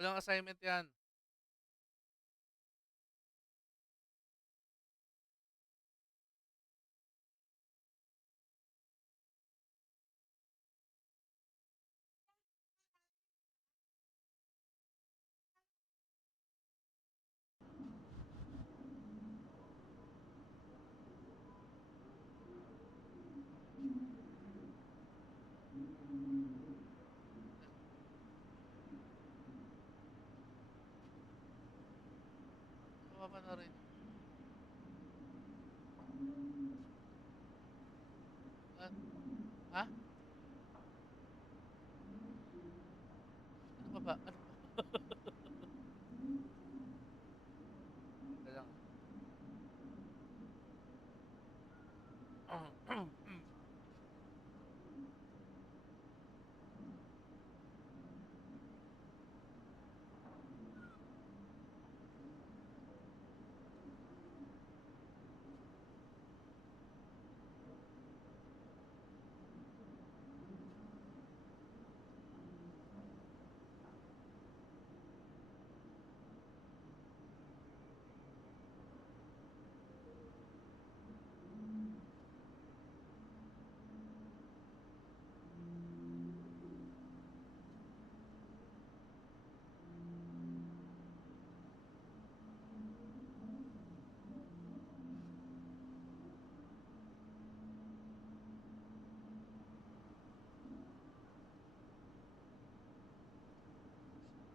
Walang assignment yan. Ano pa narinig? Ah, ha? Ano pa ba? Ano pa? Teka lang.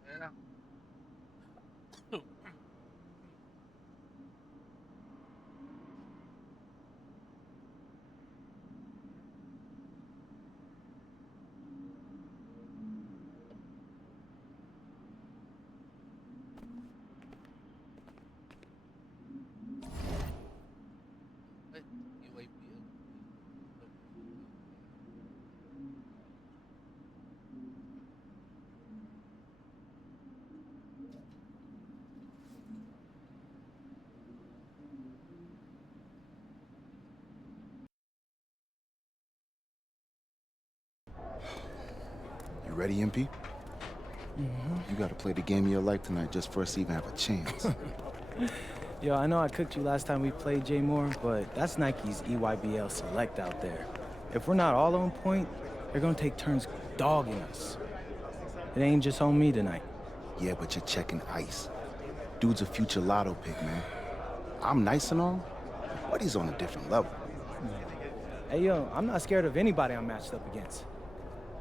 Teka lang. Ay, EYBL. WCBL. You ready, MP? You gotta play the game of your life tonight just for us to even have a chance. Yo, I know I cooked you last time we played J Moore, but that's Nike's EYBL Select out there. If we're not all on point, they're gonna take turns dogging us. It ain't just on me tonight. Yeah, but you're checking ice. Dude's a future lotto pick, man. I'm nice and all, but he's on a different level. Hey, yo, I'm not scared of anybody I'm matched up against.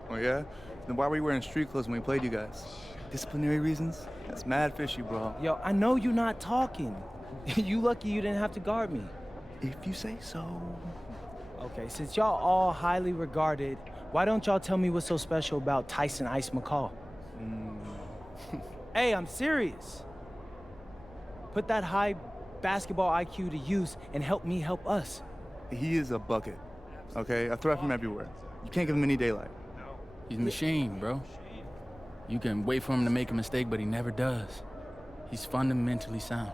Oh, yeah? Then why were you wearing street clothes when we played you guys? Disciplinary reasons? That's mad fishy, bro. Yo, I know you're not talking. You lucky you didn't have to guard me. If you say so. Okay, since y'all all highly regarded, why don't y'all tell me what's so special about Tyson Ice McCall? Hey, I'm serious. Put that high basketball IQ to use and help me help us. He is a bucket, okay? A threat from everywhere. You can't give him any daylight. He's a machine, bro. You can wait for him to make a mistake, but he never does. He's fundamentally sound.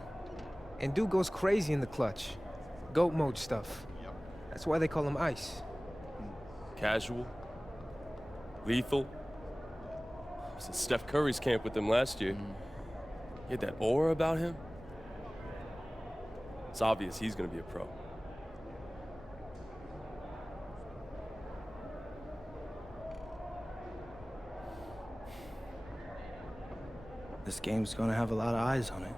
And dude goes crazy in the clutch. Goat mode stuff. That's why they call him Ice. Casual, lethal. I was at Steph Curry's camp with him last year. He had that aura about him. It's obvious he's gonna be a pro. This game's gonna have a lot of eyes on it.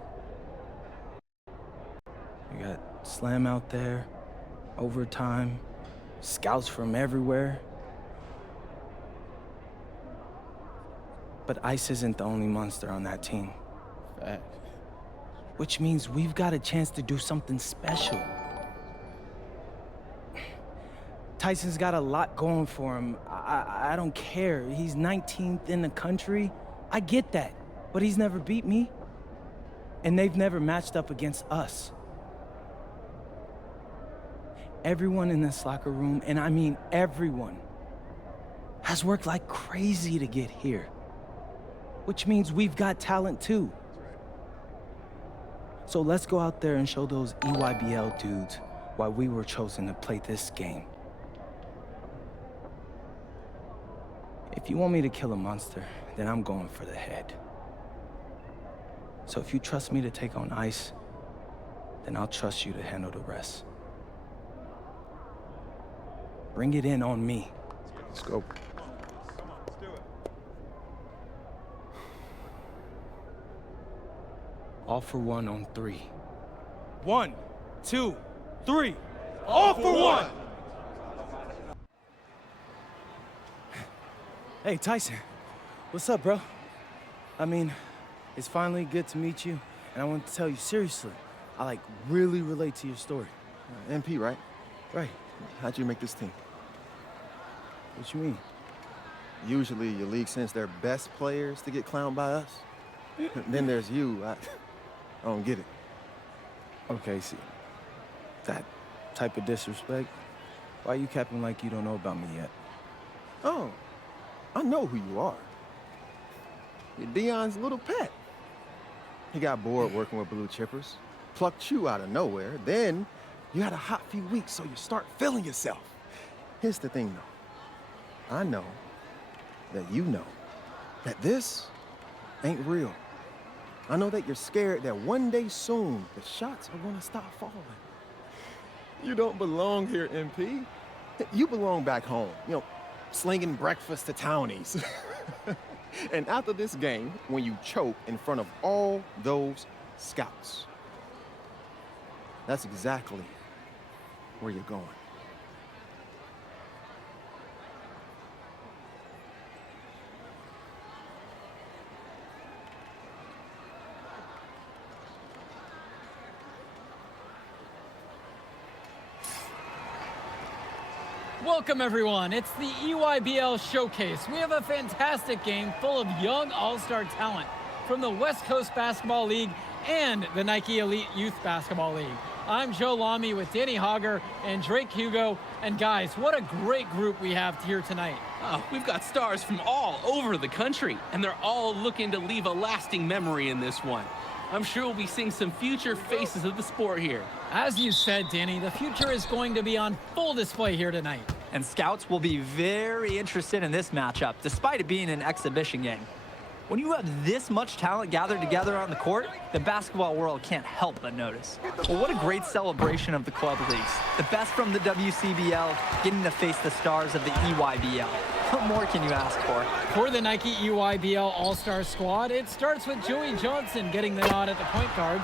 You got Slam out there, overtime, scouts from everywhere. But Ice isn't the only monster on that team. Fact. Which means we've got a chance to do something special. Tyson's got a lot going for him. I don't care. He's 19th in the country. I get that. But he's never beat me. And they've never matched up against us. Everyone in this locker room, and I mean everyone, has worked like crazy to get here. Which means we've got talent too. So let's go out there and show those EYBL dudes why we were chosen to play this game. If you want me to kill a monster, then I'm going for the head. So if you trust me to take on Ice, then I'll trust you to handle the rest. Bring it in on me. Let's go. All for one on 3. 1, 2, 3. All for one! Hey, Tyson. What's up, bro? I mean, it's finally good to meet you, and I want to tell you seriously, I, like, really relate to your story. MP, right? Right. How'd you make this team? What you mean? Usually your league sends their best players to get clowned by us. Then there's you. I don't get it. Okay, see, that type of disrespect, why you capping like you don't know about me yet? Oh, I know who you are. You're Dion's little pet. He got bored working with blue chippers, plucked you out of nowhere, then you had a hot few weeks, so you start feeling yourself. Here's the thing, though. I know that you know that this ain't real. I know that you're scared that one day soon the shots are gonna stop falling. You don't belong here, MP. You belong back home, you know, slinging breakfast to townies. And after this game, when you choke in front of all those scouts, that's exactly where you're going. Welcome, everyone. It's the EYBL Showcase. We have a fantastic game full of young all-star talent from the West Coast Basketball League and the Nike Elite Youth Basketball League. I'm Joe Lamy with Danny Hogger and Drake Hugo. And guys, what a great group we have here tonight. Oh, we've got stars from all over the country, and they're all looking to leave a lasting memory in this one. I'm sure we'll be seeing some future faces of the sport here. As you said, Danny, the future is going to be on full display here tonight. And scouts will be very interested in this matchup, despite it being an exhibition game. When you have this much talent gathered together on the court, the basketball world can't help but notice. Well, what a great celebration of the club leagues. The best from the WCBL getting to face the stars of the EYBL. What more can you ask for? For the Nike EYBL All-Star squad, it starts with Joey Johnson getting the nod at the point guard.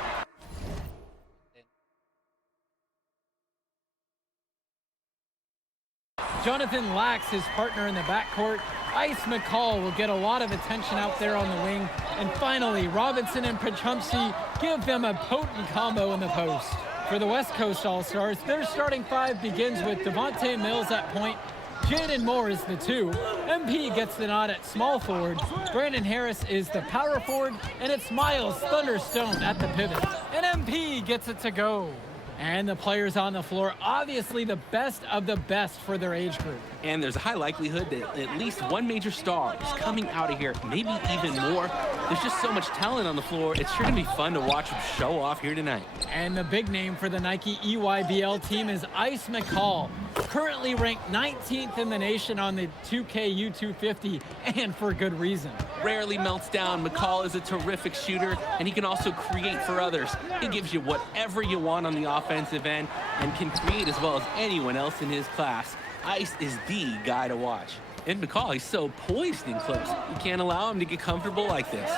Jonathan Lax, his partner in the backcourt. Ice McCall will get a lot of attention out there on the wing. And finally, Robinson and Pachumsky give them a potent combo in the post. For the West Coast All-Stars, their starting 5 begins with Devontae Mills at point. Jaden Moore is the 2. MP gets the nod at small forward. Brandon Harris is the power forward. And it's Miles Thunderstone at the pivot. And MP gets it to go. And the players on the floor, obviously the best of the best for their age group. And there's a high likelihood that at least one major star is coming out of here, maybe even more. There's just so much talent on the floor. It's sure to be fun to watch them show off here tonight. And the big name for the Nike EYBL team is Ice McCall, currently ranked 19th in the nation on the 2K U250, and for good reason. Rarely melts down. McCall is a terrific shooter, and he can also create for others. He gives you whatever you want on the offensive end and can create as well as anyone else in his class. Ice is the guy to watch. And McCall, he's so poised and close. You can't allow him to get comfortable like this.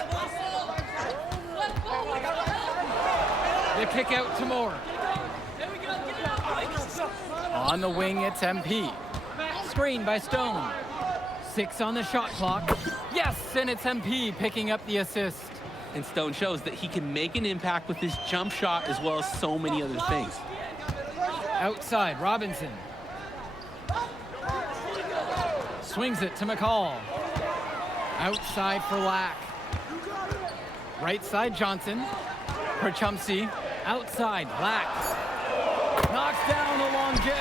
The kick out to Moore. On the wing, it's MP. Screen by Stone. 6 on the shot clock. Yes, and it's MP picking up the assist. And Stone shows that he can make an impact with his jump shot as well as so many other things. Outside, Robinson. Swings it to McCall. Outside for Lack. Right side, Johnson. For Chumsey. Outside, Lack. Knocks down the long J.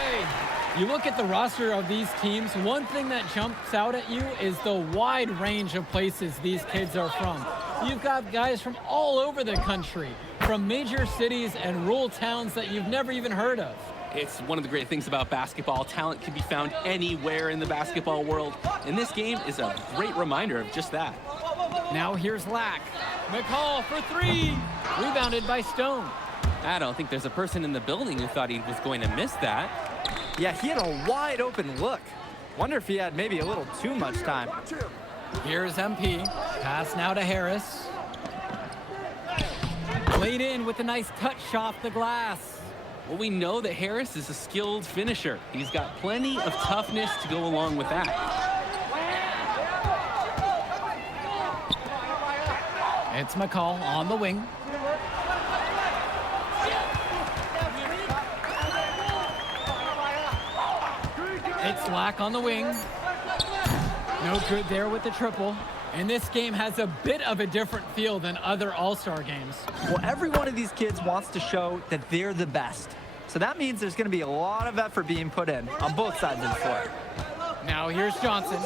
You look at the roster of these teams, one thing that jumps out at you is the wide range of places these kids are from. You've got guys from all over the country, from major cities and rural towns that you've never even heard of. It's one of the great things about basketball. Talent can be found anywhere in the basketball world, and this game is a great reminder of just that. Now here's Lack. McCall for three. Rebounded by Stone. I don't think there's a person in the building who thought he was going to miss that. Yeah, he had a wide open look. Wonder if he had maybe a little too much time. Here's MP. Pass now to Harris. Played in with a nice touch off the glass. Well, we know that Harris is a skilled finisher. He's got plenty of toughness to go along with that. It's McCall on the wing. It's Lack on the wing. No good there with the triple. And this game has a bit of a different feel than other All-Star games. Well, every one of these kids wants to show that they're the best. So that means there's going to be a lot of effort being put in on both sides of the floor. Now here's Johnson.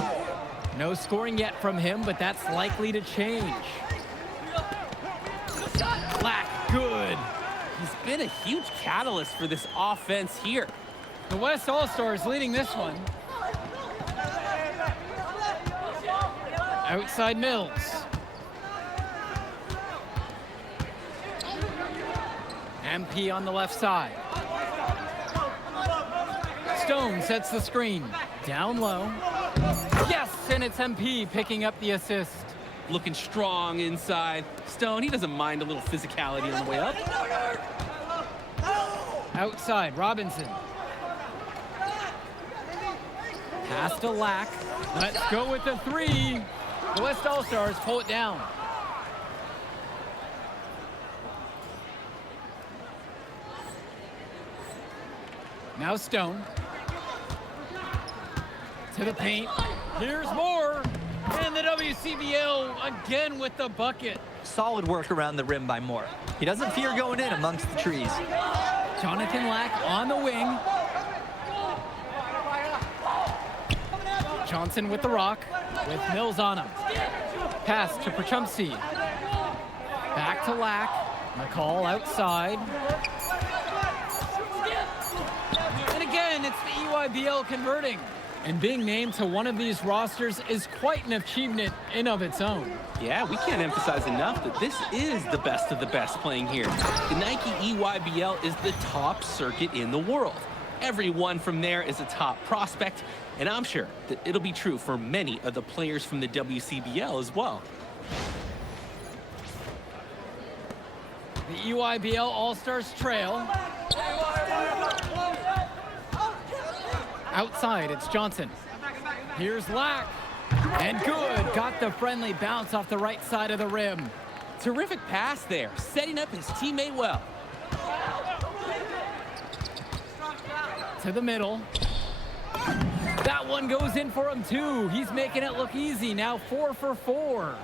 No scoring yet from him, but that's likely to change. Lack, good. He's been a huge catalyst for this offense here. The West All-Stars leading this one. Outside Mills. MP on the left side. Stone sets the screen. Down low. Yes, and it's MP picking up the assist. Looking strong inside. Stone, he doesn't mind a little physicality on the way up. Outside, Robinson. Pass to Lack. Let's go with the three. The West All-Stars pull it down. Now Stone. To the paint. Here's more. And the WCBL again with the bucket. Solid work around the rim by Moore. He doesn't fear going in amongst the trees. Jonathan Lack on the wing. Johnson with the rock, with Mills on him. Pass to Prachumsky. Back to Lack. McCall outside. And again, it's the EYBL converting. And being named to one of these rosters is quite an achievement in of its own. Yeah, we can't emphasize enough that this is the best of the best playing here. The Nike EYBL is the top circuit in the world. Everyone from there is a top prospect, and I'm sure that it'll be true for many of the players from the WCBL as well. The EYBL All-Stars trail. Outside, it's Johnson. Here's Lack. And good. Got the friendly bounce off the right side of the rim. Terrific pass there, setting up his teammate well. To the middle. That one goes in for him too. He's making it look easy. Now 4 for 4.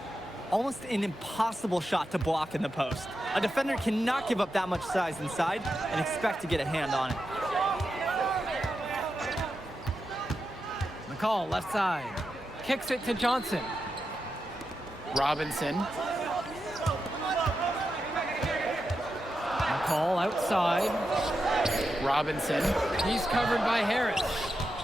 Almost an impossible shot to block in the post. A defender cannot give up that much size inside and expect to get a hand on it. McCall left side. Kicks it to Johnson. Robinson. McCall outside. Robinson. He's covered by Harris.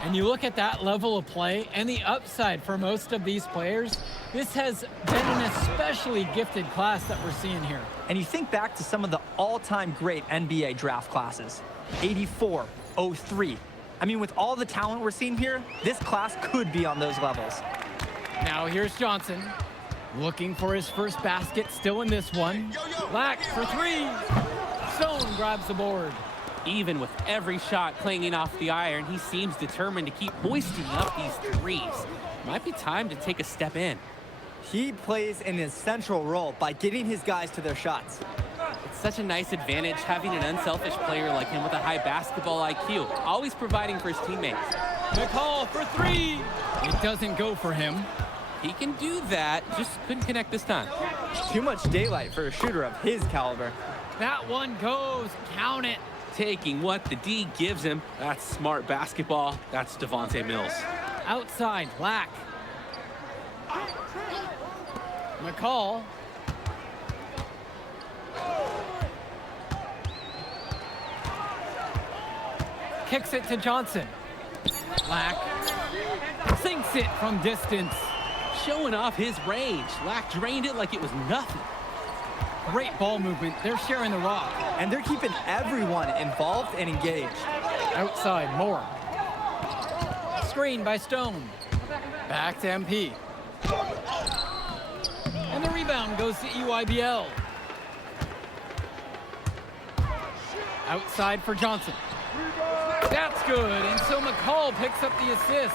And you look at that level of play and the upside for most of these players, this has been an especially gifted class that we're seeing here. And you think back to some of the all-time great NBA draft classes. 84, 03. I mean, with all the talent we're seeing here, this class could be on those levels. Now here's Johnson. Looking for his first basket, still in this one. Lack for three. Stone grabs the board. Even with every shot clanging off the iron, he seems determined to keep hoisting up these threes. Might be time to take a step in. He plays an essential role by getting his guys to their shots. It's such a nice advantage having an unselfish player like him with a high basketball IQ, always providing for his teammates. McCall for three. It doesn't go for him. He can do that, just couldn't connect this time. Too much daylight for a shooter of his caliber. That one goes, count it. Taking what the D gives him. That's smart basketball. That's Devontae Mills. Outside, Lack. McCall. kicks it to Johnson. Lack sinks it from distance. Showing off his range. Lack drained it like it was nothing. Great ball movement. They're sharing the rock. And they're keeping everyone involved and engaged. Outside, Moore. Screen by Stone. Back to MP. And the rebound goes to EYBL. Outside for Johnson. That's good, and so McCall picks up the assist.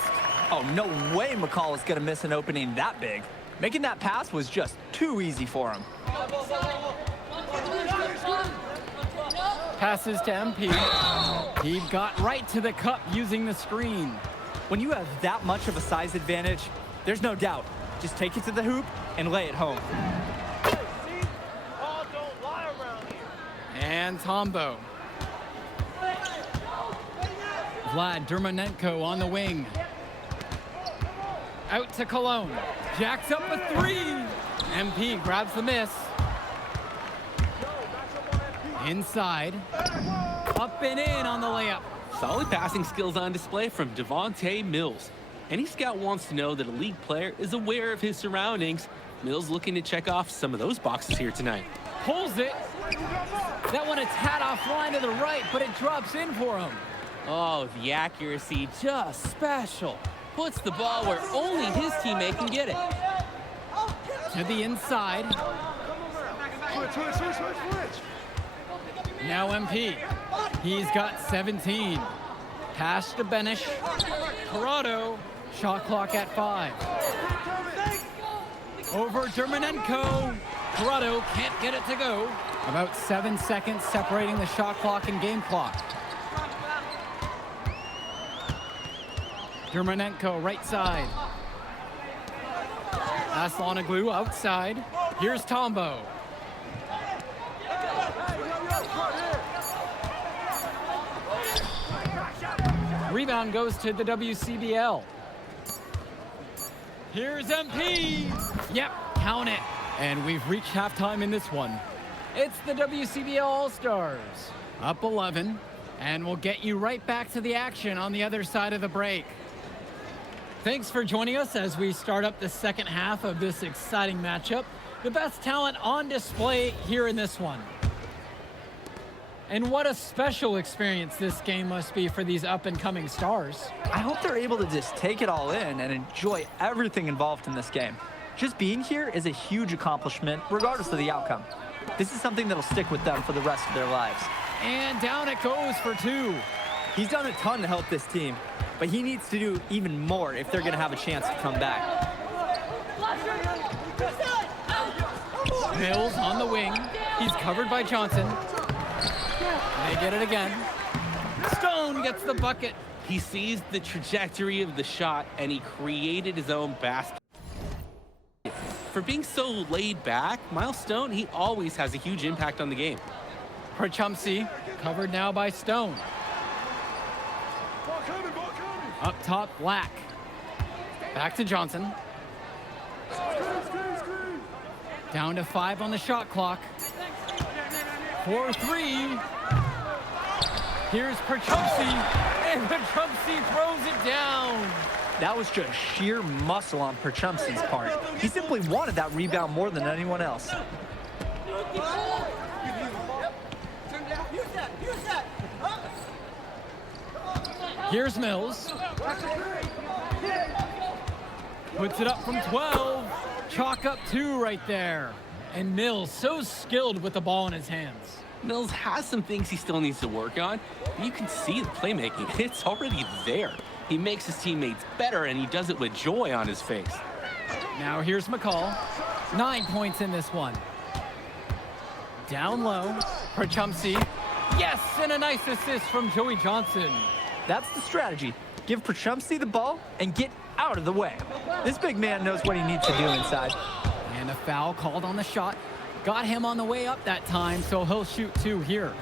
Oh, no way McCall is going to miss an opening that big. Making that pass was just too easy for him. Passes to MP. He got right to the cup using the screen. When you have that much of a size advantage, there's no doubt. Just take it to the hoop and lay it home. And Tombo. Vlad Dermonenko on the wing. Out to Cologne. Jacks up a three. MP grabs the miss. Inside. Up and in on the layup. Solid passing skills on display from Devontae Mills. Any scout wants to know that a league player is aware of his surroundings. Mills looking to check off some of those boxes here tonight. Pulls it. That one a tad offline to the right, but it drops in for him. Oh, the accuracy just special. Puts the ball where only his teammate can get it. To the inside. Now MP. He's got 17. Pass to Benish. Corrado. Shot clock at 5. Over Dermonenko. Corrado can't get it to go. About 7 seconds separating the shot clock and game clock. Dermonenko right side. Aslanoglu outside. Here's Tombo. Rebound goes to the WCBL. Here's MP. Yep, count it. And we've reached halftime in this one. It's the WCBL All-Stars. Up 11. And we'll get you right back to the action on the other side of the break. Thanks for joining us as we start up the second half of this exciting matchup. The best talent on display here in this one. And what a special experience this game must be for these up-and-coming stars. I hope they're able to just take it all in and enjoy everything involved in this game. Just being here is a huge accomplishment, regardless of the outcome. This is something that'll stick with them for the rest of their lives. And down it goes for 2. He's done a ton to help this team, but he needs to do even more if they're going to have a chance to come back. Mills on the wing. He's covered by Johnson. They get it again. Stone gets the bucket. He sees the trajectory of the shot, and he created his own basket. For being so laid back, Miles Stone, he always has a huge impact on the game. Chumsey, covered now by Stone. Up top, Black. Back to Johnson. Down to 5 on the shot clock. 4-3. Here's Perchumsey, and Perchumsey throws it down. That was just sheer muscle on Perchumsey's part. He simply wanted that rebound more than anyone else. Here's Mills. Puts it up from 12. Chalk up 2 right there. And Mills so skilled with the ball in his hands. Mills has some things he still needs to work on. You can see the playmaking. It's already there. He makes his teammates better, and he does it with joy on his face. Now here's McCall. 9 points in this one. Down low for Chumsey. Yes, and a nice assist from Joey Johnson. That's the strategy. Give Perchumsey the ball and get out of the way. This big man knows what he needs to do inside. And a foul called on the shot. Got him on the way up that time, so he'll shoot 2 here.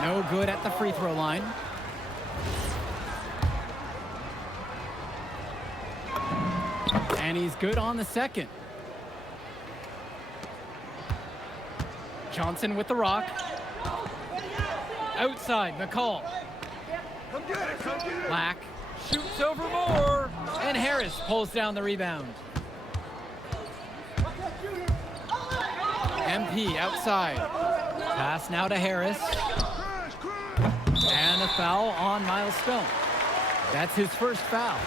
No good at the free throw line. And he's good on the second. Johnson with the rock. Outside, McCall. Lack shoots over Moore, and Harris pulls down the rebound. MP outside. Pass now to Harris. And a foul on Miles Stone. That's his first foul.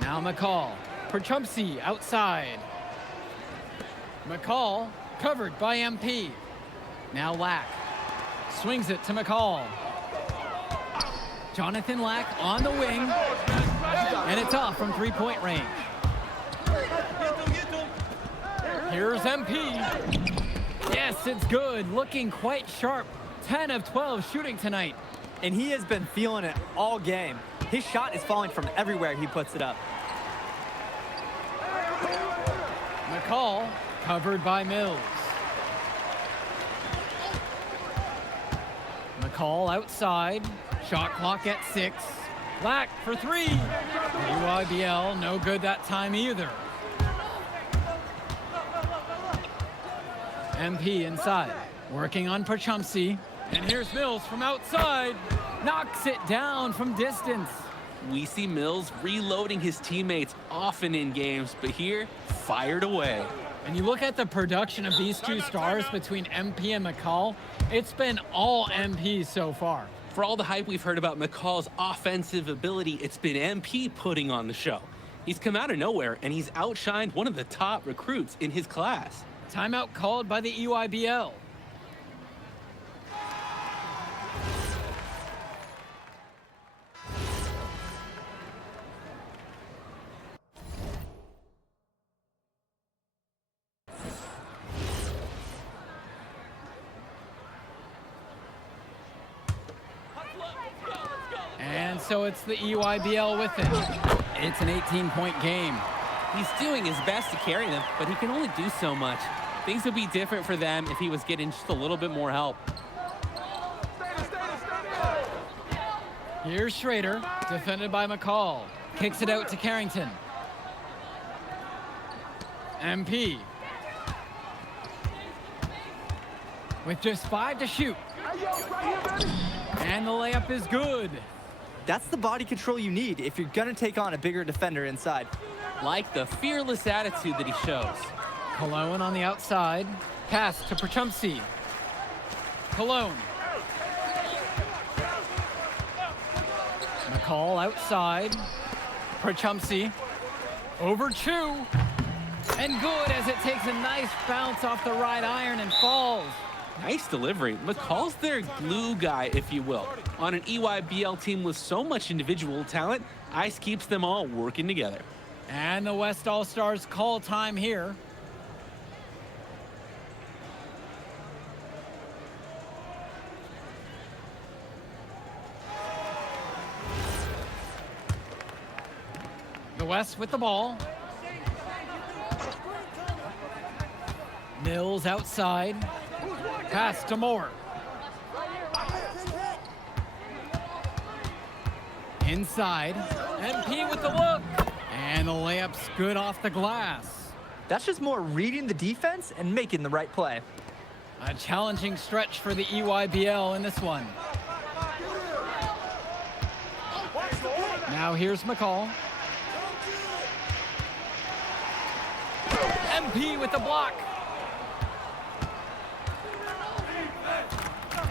Now McCall. Perchumpsey outside. McCall covered by MP. Now Lack. Swings it to McCall. Jonathan Lack on the wing. And it's off from three-point range. Here's MP. Yes, it's good. Looking quite sharp. 10 of 12 shooting tonight. And he has been feeling it all game. His shot is falling from everywhere he puts it up. McCall covered by Mills. McCall outside. Shot clock at 6. Lack for 3. EYBL no good that time either. MP inside. Working on Perchumpsey. And here's Mills from outside. Knocks it down from distance. We see Mills reloading his teammates often in games, but here, fired away. And you look at the production of these two stars between MP and McCall, it's been all MP so far. For all the hype we've heard about McCall's offensive ability, it's been MP putting on the show. He's come out of nowhere, and he's outshined one of the top recruits in his class. Timeout called by the EYBL. And so it's the EYBL with it. It's an 18-point game. He's doing his best to carry them, but he can only do so much. Things would be different for them if he was getting just a little bit more help. Here's Schrader, defended by McCall. Kicks it out to Carrington. MP. With just 5 to shoot. And the layup is good. That's the body control you need if you're going to take on a bigger defender inside. Like the fearless attitude that he shows. Cologne on the outside. Pass to Perchumpsey. Cologne. McCall outside. Perchumpsey. Over 2. And good as it takes a nice bounce off the right iron and falls. Nice delivery. McCall's their glue guy, if you will. On an EYBL team with so much individual talent, Ice keeps them all working together. And the West All-Stars call time here. The West with the ball. Mills outside. Pass to Moore. Inside. MP with the look. And the layup's good off the glass. That's just more reading the defense and making the right play. A challenging stretch for the EYBL in this one. Now here's McCall. MP with the block.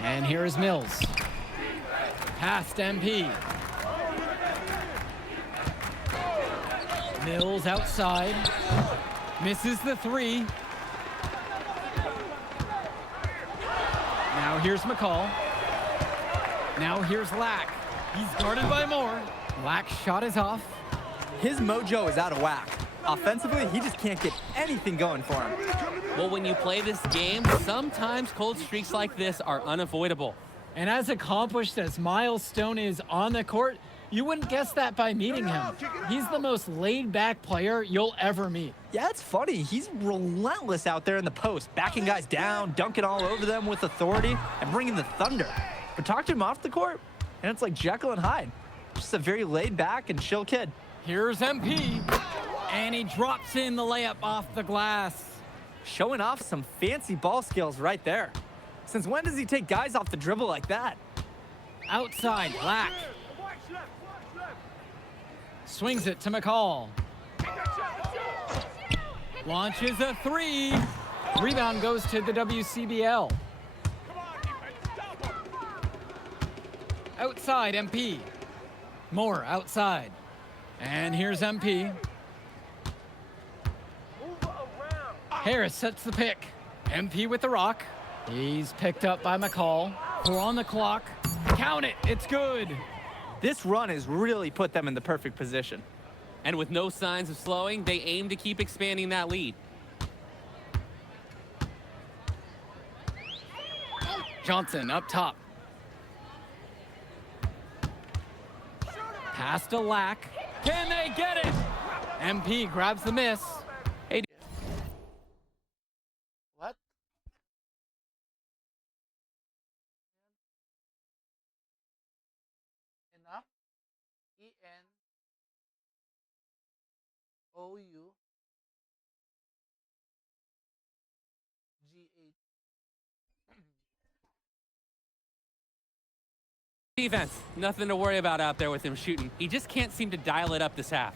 And here's Mills. Past MP. Mills outside. Misses the 3. Now here's McCall. Now here's Lack. He's guarded by Moore. Lack's shot is off. His mojo is out of whack. Offensively, he just can't get anything going for him. Well, when you play this game, sometimes cold streaks like this are unavoidable. And as accomplished as Miles Stone is on the court, you wouldn't guess that by meeting him. He's the most laid-back player you'll ever meet. Yeah, it's funny. He's relentless out there in the post, backing guys down, dunking all over them with authority, and bringing the thunder. But talk to him off the court, And it's like Jekyll and Hyde. Just a very laid back and chill kid. Here's MP, and he drops in the layup off the glass. Showing off some fancy ball skills right there. Since when does he take guys off the dribble like that? Outside, Black. Swings it to McCall. Launches a three. Rebound goes to the WCBL. Outside, MP. Moore outside. And here's MP. Harris sets the pick. MP with the rock. He's picked up by McCall. 4 on the clock. Count it, it's good. This run has really put them in the perfect position. And with no signs of slowing, they aim to keep expanding that lead. Johnson up top. Pass to Lack. Can they get it? MP grabs the miss. Hey, What? Enough? ENOUGH. defense, nothing to worry about out there with him shooting. He just can't seem to dial it up this half.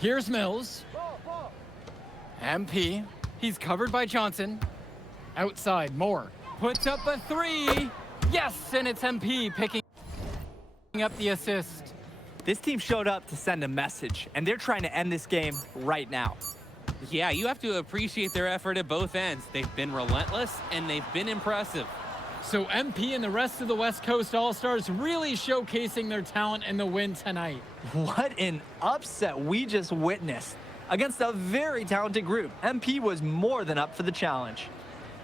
Here's Mills. MP. He's covered by Johnson. Outside, Moore. Puts up a three. Yes, and it's MP picking up the assist. This team showed up to send a message, and they're trying to end this game right now. Yeah, you have to appreciate their effort at both ends. They've been relentless, and they've been impressive. So MP and the rest of the West Coast All-Stars really showcasing their talent in the win tonight. What an upset we just witnessed. Against a very talented group, MP was more than up for the challenge.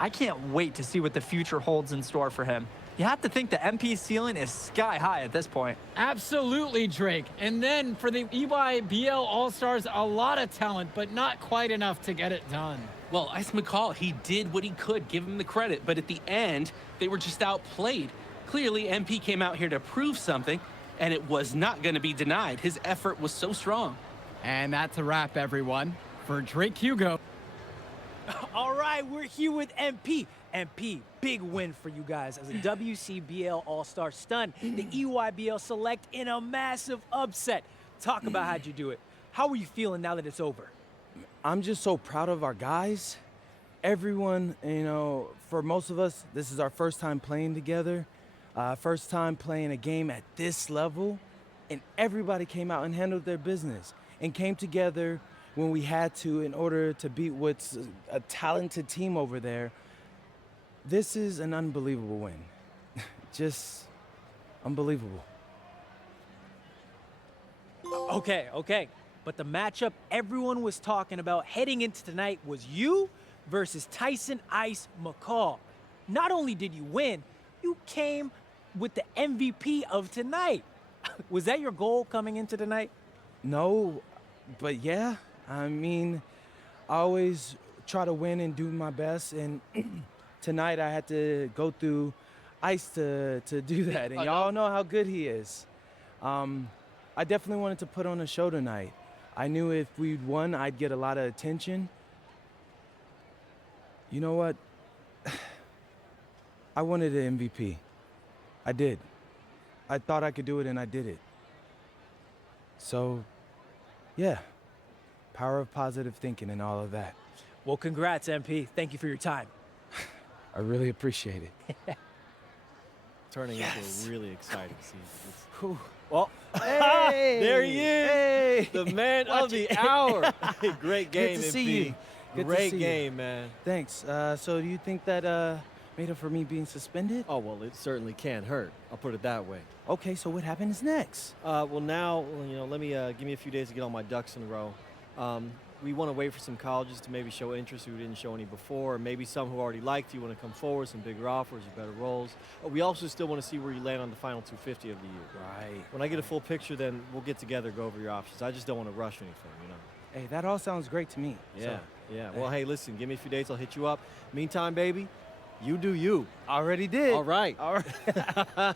I can't wait to see what the future holds in store for him. You have to think the MP's ceiling is sky high at this point. Absolutely, Drake. And then for the EYBL All-Stars, a lot of talent, but not quite enough to get it done. Well, Ice McCall, he did what he could, give him the credit, but at the end, they were just outplayed. Clearly, MP came out here to prove something, and it was not going to be denied. His effort was so strong. And that's a wrap, everyone. For Drake Hugo. All right, we're here with MP. MP, big win for you guys as a WCBL All-Star stun. The EYBL Select in a massive upset. Talk about how'd you do it. How are you feeling now that it's over? I'm just so proud of our guys. Everyone, you know, for most of us, this is our first time playing together, first time playing a game at this level, and everybody came out and handled their business and came together when we had to in order to beat what's a talented team over there. This is an unbelievable win. Just unbelievable. Okay. But the matchup everyone was talking about heading into tonight was you versus Tyson Ice McCall. Not only did you win, you came with the MVP of tonight. Was that your goal coming into tonight? No, but yeah. I mean, I always try to win and do my best, and tonight I had to go through Ice to do that, and y'all know how good he is. I definitely wanted to put on a show tonight. I knew if we'd won, I'd get a lot of attention. You know what? I wanted an MVP. I did. I thought I could do it, and I did it. So, yeah, power of positive thinking and all of that. Well, congrats, MP. Thank you for your time. I really appreciate it. Turning into a really exciting scene. Well, hey, there he is, hey, the man of the hour. Great game, Good to see you. Good Great to see game, you. man. Thanks. So do you think that made up for me being suspended? Oh, well, it certainly can't hurt. I'll put it that way. Okay, so what happens next? Well, now, you know, let me give me a few days to get all my ducks in a row. We want to wait for some colleges to maybe show interest who didn't show any before, or maybe some who already liked you want to come forward, some bigger offers or better roles. We also still want to see where you land on the final 250 of the year. Right. When I get a full picture, then we'll get together, go over your options. I just don't want to rush anything, you know. Hey, that all sounds great to me. Yeah. Well, hey, listen, give me a few days, I'll hit you up. Meantime, baby, You do you. Already did. All right. All right.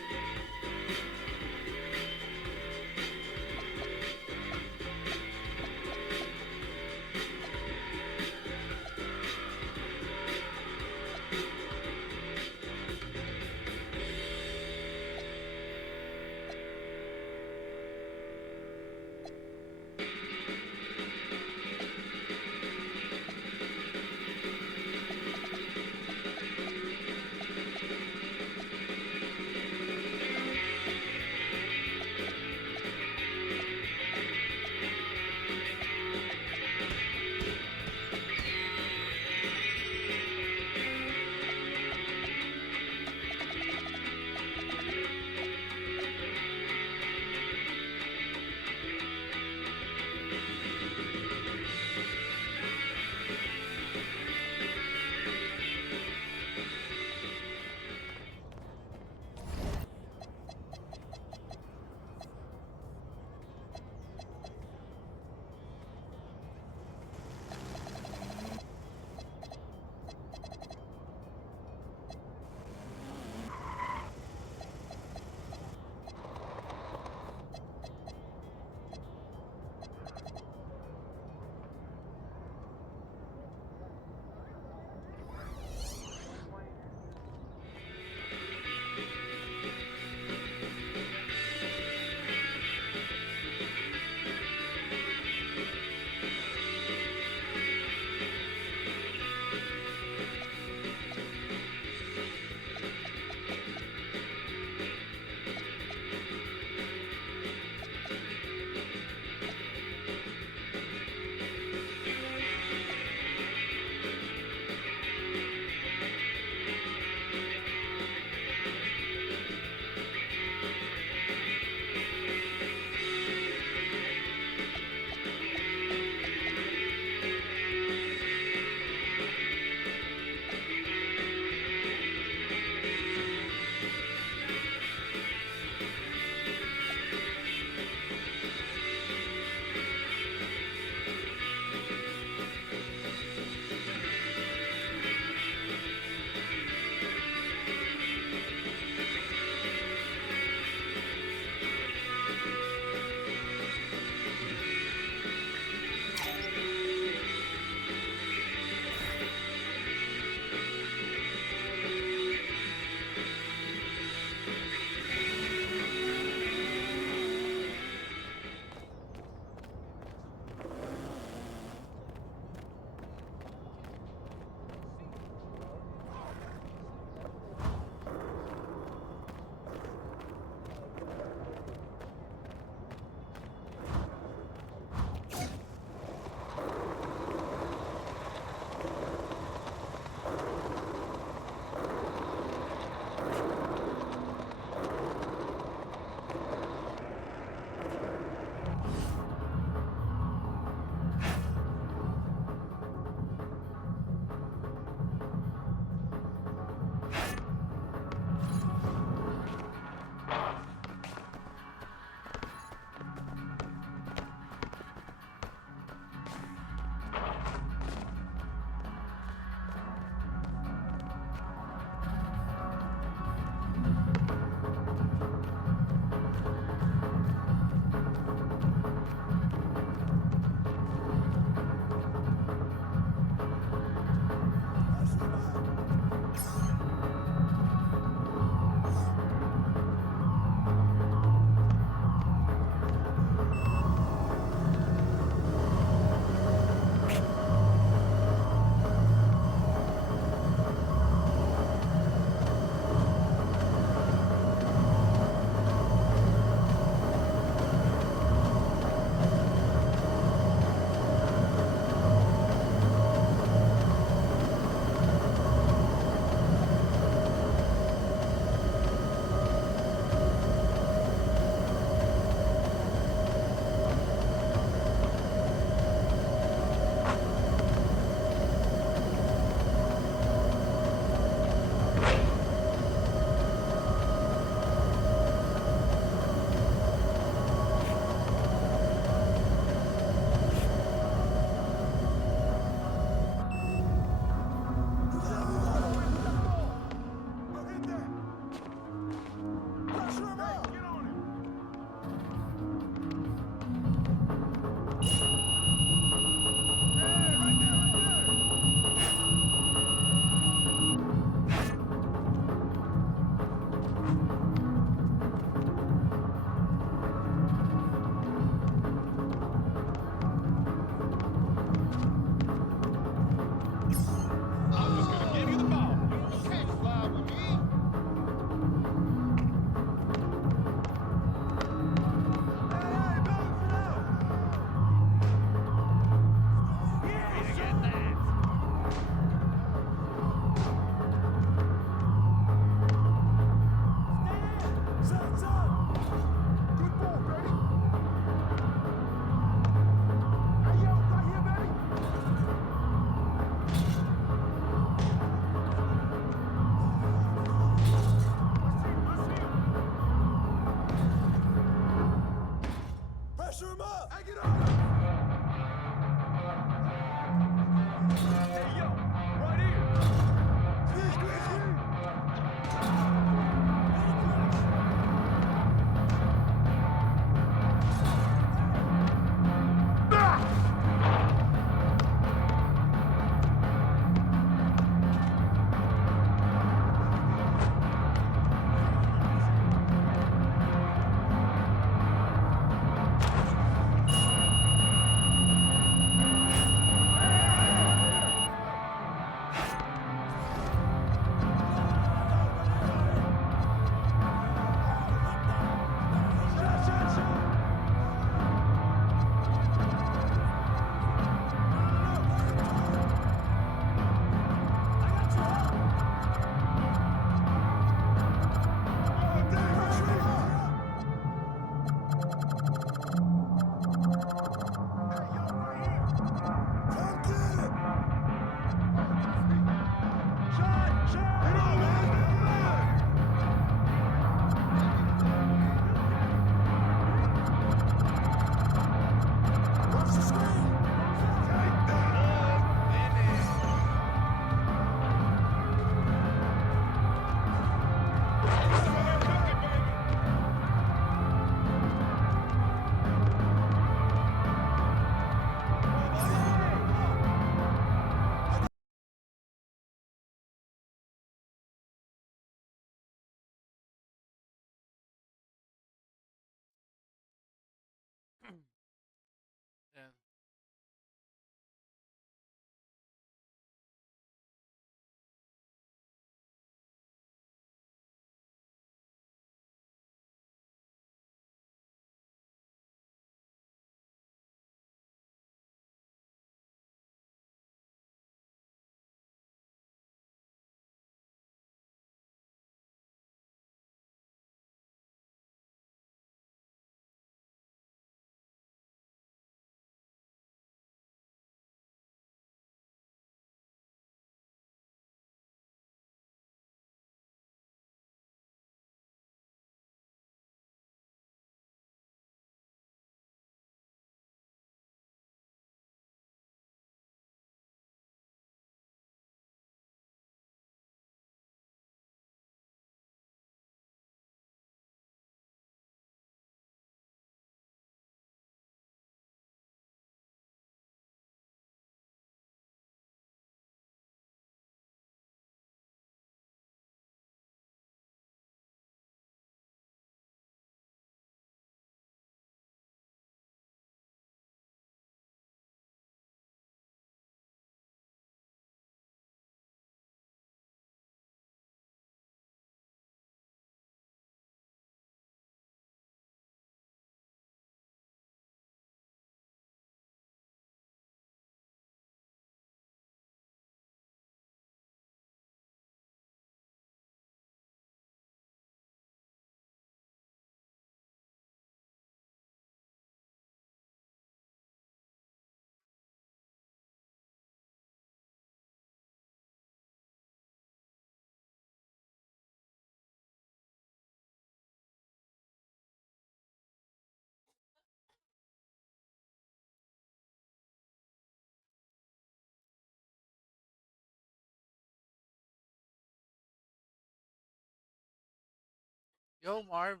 Yo, Marv.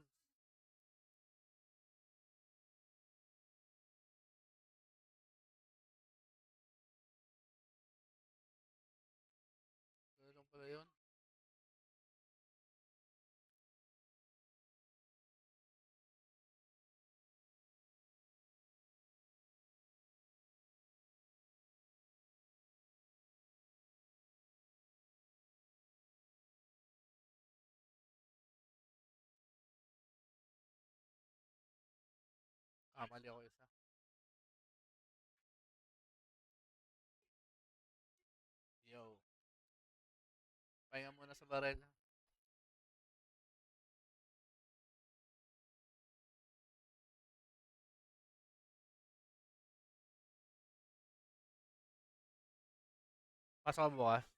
Ganun pala yun. Kamali ako isa. Yo. Pahinga muna sa barel. Pasok ka bukas.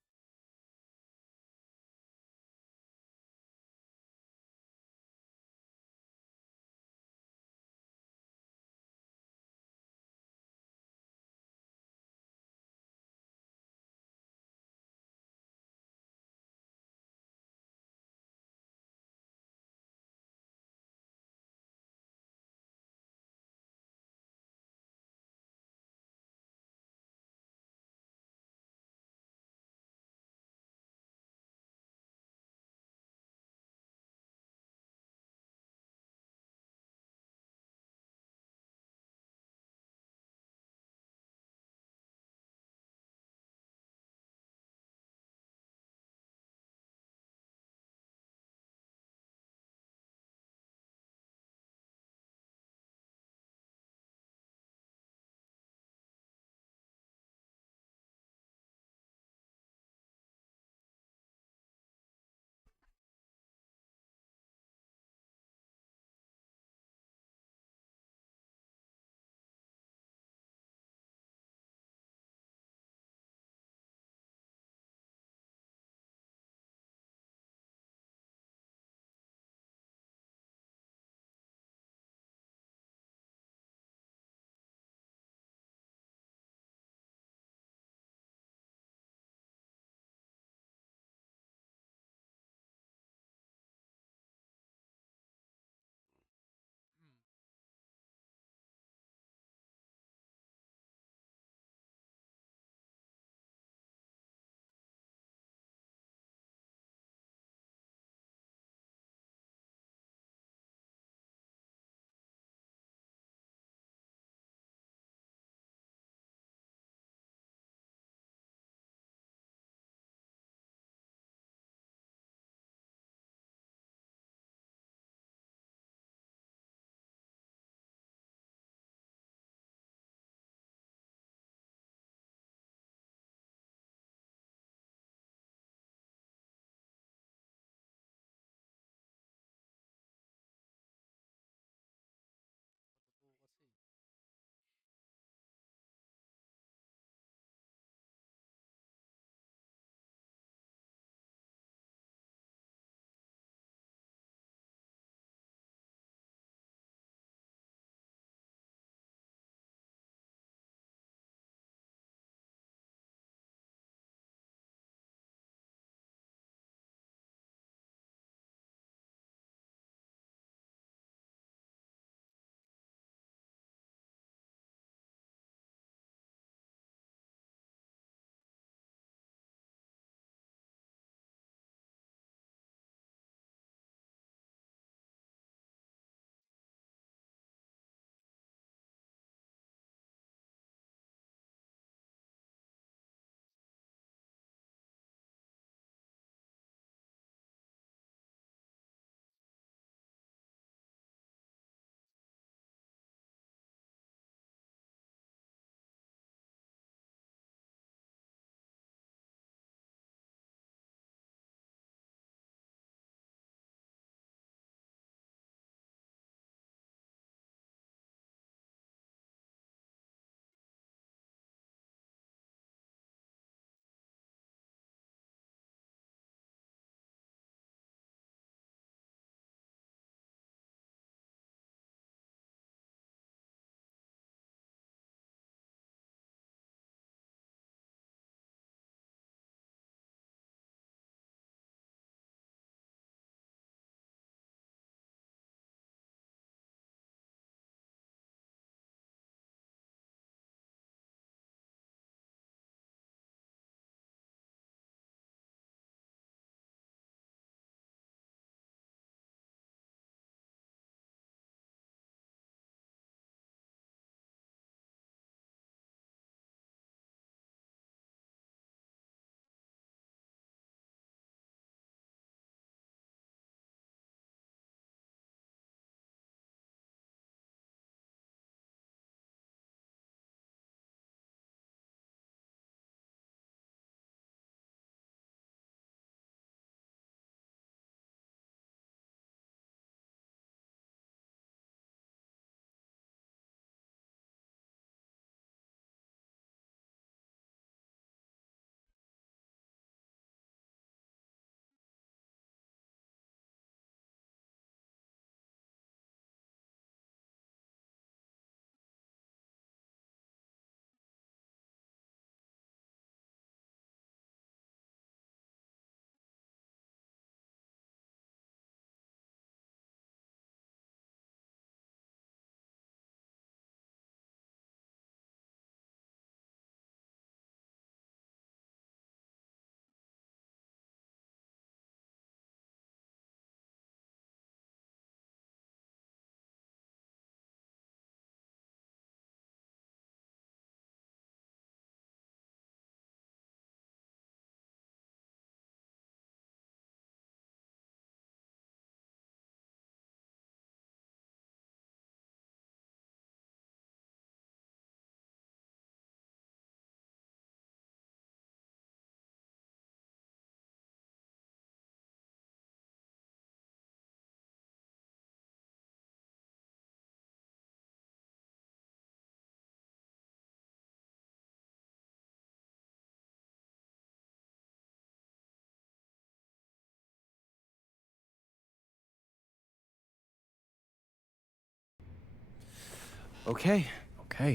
Okay.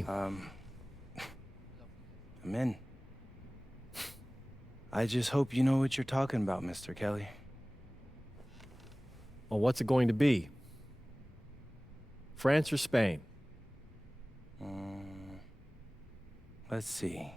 I'm in. I just hope you know what you're talking about, Mr. Kelly. Well, what's it going to be? France or Spain? Let's see.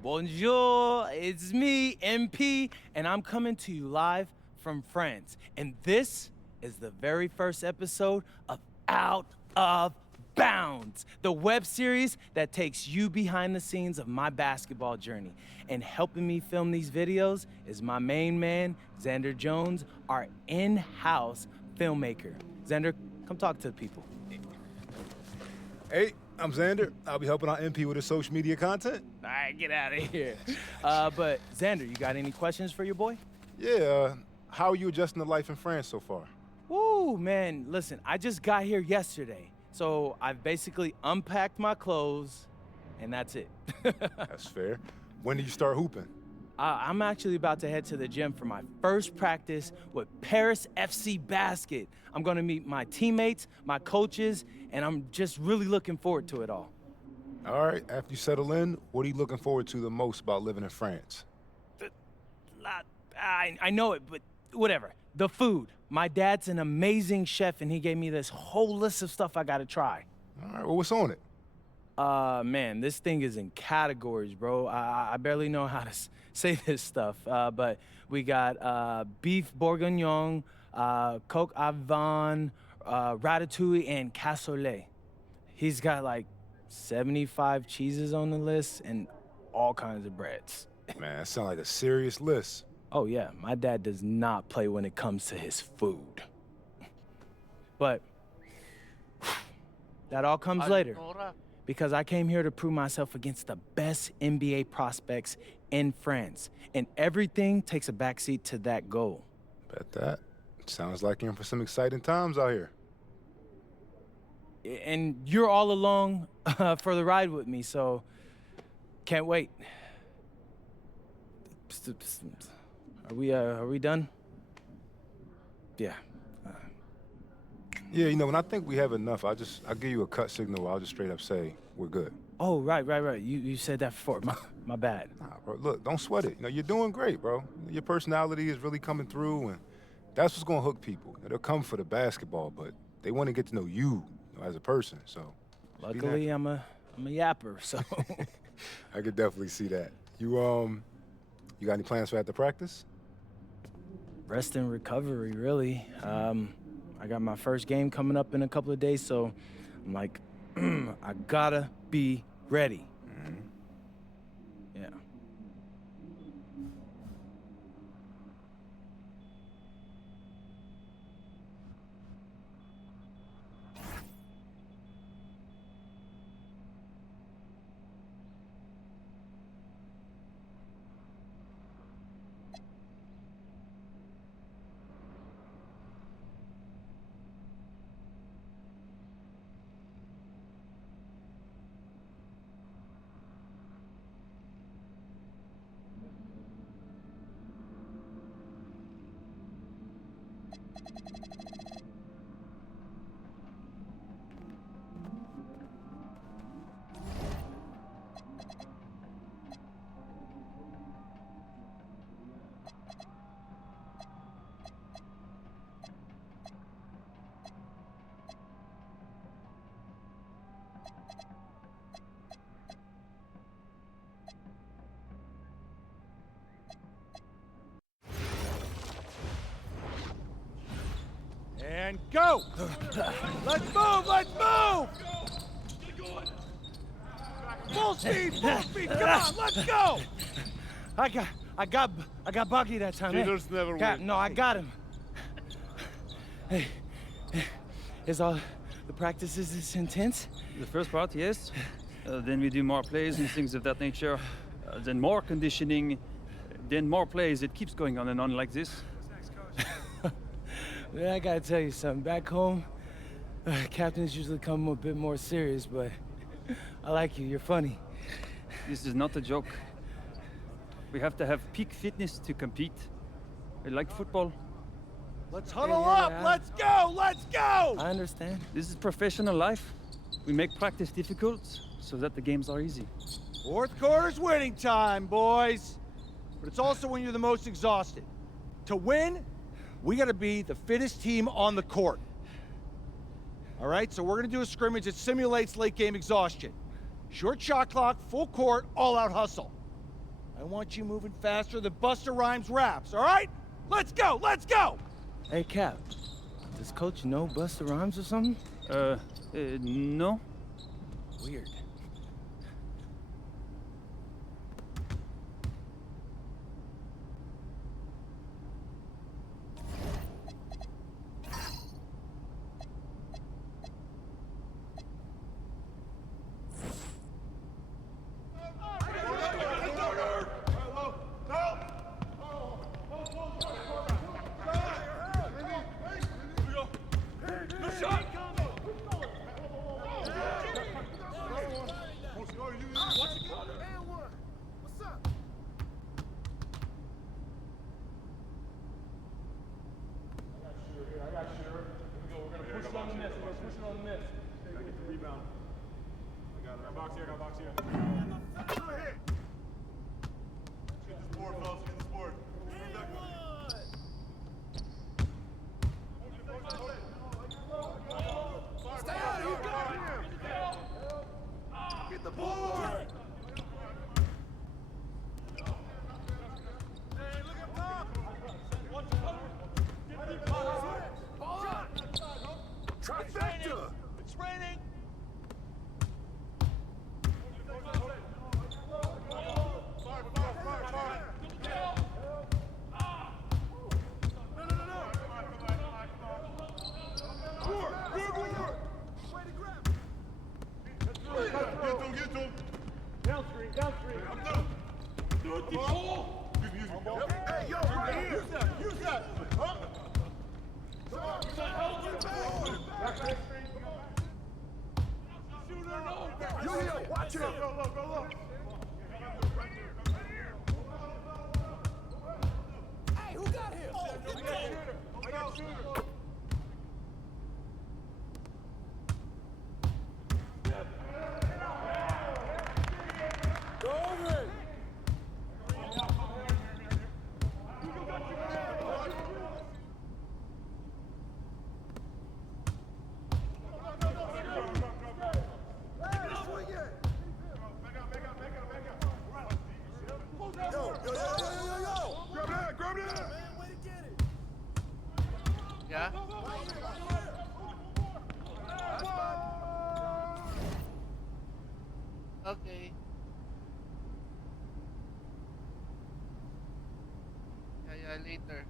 Bonjour, it's me, MP, and I'm coming to you live from France. And this is the very first episode of Out of Bounds, the web series that takes you behind the scenes of my basketball journey. And helping me film these videos is my main man, Xander Jones, our in-house filmmaker. Xander, come talk to the people. Hey, I'm Xander. I'll be helping out MP with his social media content. All right, get out of here. But Xander, you got any questions for your boy? Yeah, how are you adjusting to life in France so far? Woo, man, listen, I just got here yesterday. So I've basically unpacked my clothes, and that's it. That's fair. When do you start hooping? I'm actually about to head to the gym for my first practice with Paris FC Basket. I'm gonna meet my teammates, my coaches, and I'm just really looking forward to it all. All right, after you settle in, what are you looking forward to the most about living in France? I know it, but whatever. The food. My dad's an amazing chef, and he gave me this whole list of stuff I gotta try. All right, well, what's on it? Man, this thing is in categories, bro. I barely know how to say this stuff, but we got beef bourguignon, coq au vin, ratatouille, and cassoulet. He's got like 75 cheeses on the list and all kinds of breads. Man, that sounds like a serious list. Oh yeah, my dad does not play when it comes to his food. But that all comes later, because I came here to prove myself against the best NBA prospects in France, and everything takes a backseat to that goal. Bet that. Sounds like you're in for some exciting times out here. And you're all along for the ride with me, so can't wait. Are we done? Yeah. Yeah, you know, when I think we have enough, I'll give you a cut signal. I'll just straight up say we're good. Oh, right. You said that before. My bad. Nah, bro, look, don't sweat it. You know, you're doing great, bro. Your personality is really coming through, and that's what's gonna hook people. You know, they'll come for the basketball, but they want to get to know you, as a person. So, luckily, I'm a yapper, so. I could definitely see that. You got any plans for after practice? Rest and recovery, really. I got my first game coming up in a couple of days, so I'm like, I gotta be ready. Yeah. And go! Let's move! Let's move! Full speed! Full speed! Come on! Let's go! I got Bucky that time. Cheaters never win. No, I got him. Hey, is all the practices this intense? The first part, yes. Then we do more plays and things of that nature. Then more conditioning. Then more plays. It keeps going on and on like this. Man, I gotta tell you something. Back home, captains usually come a bit more serious, but I like you. You're funny. This is not a joke. We have to have peak fitness to compete. Like football. Let's huddle up! Let's go! Let's go! I understand. This is professional life. We make practice difficult so that the games are easy. Fourth quarter's winning time, boys. But it's also when you're the most exhausted. To win, we gotta be the fittest team on the court. All right, so we're gonna do a scrimmage that simulates late game exhaustion. Short shot clock, full court, all out hustle. I want you moving faster than Busta Rhymes raps, all right? Let's go, let's go! Hey, Cap, does Coach know Busta Rhymes or something? No. Weird. Yeah? Okay. Yeah, later.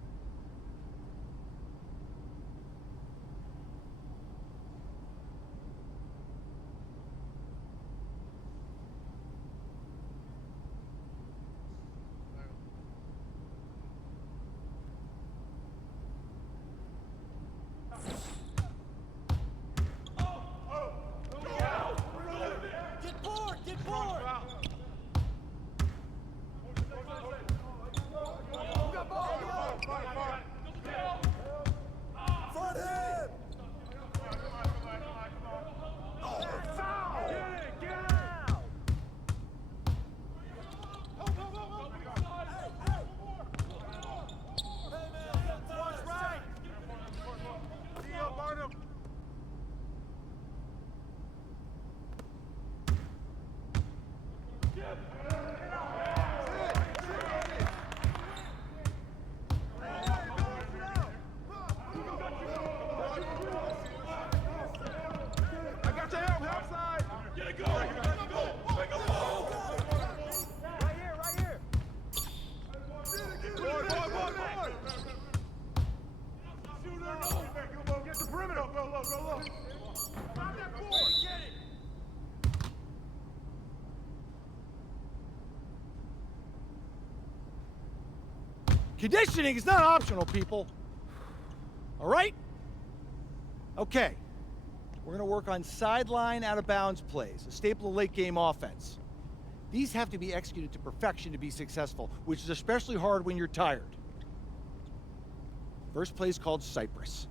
Conditioning is not optional, people. All right? Okay. We're going to work on sideline out-of-bounds plays, a staple of late-game offense. These have to be executed to perfection to be successful, which is especially hard when you're tired. First play is called Cypress.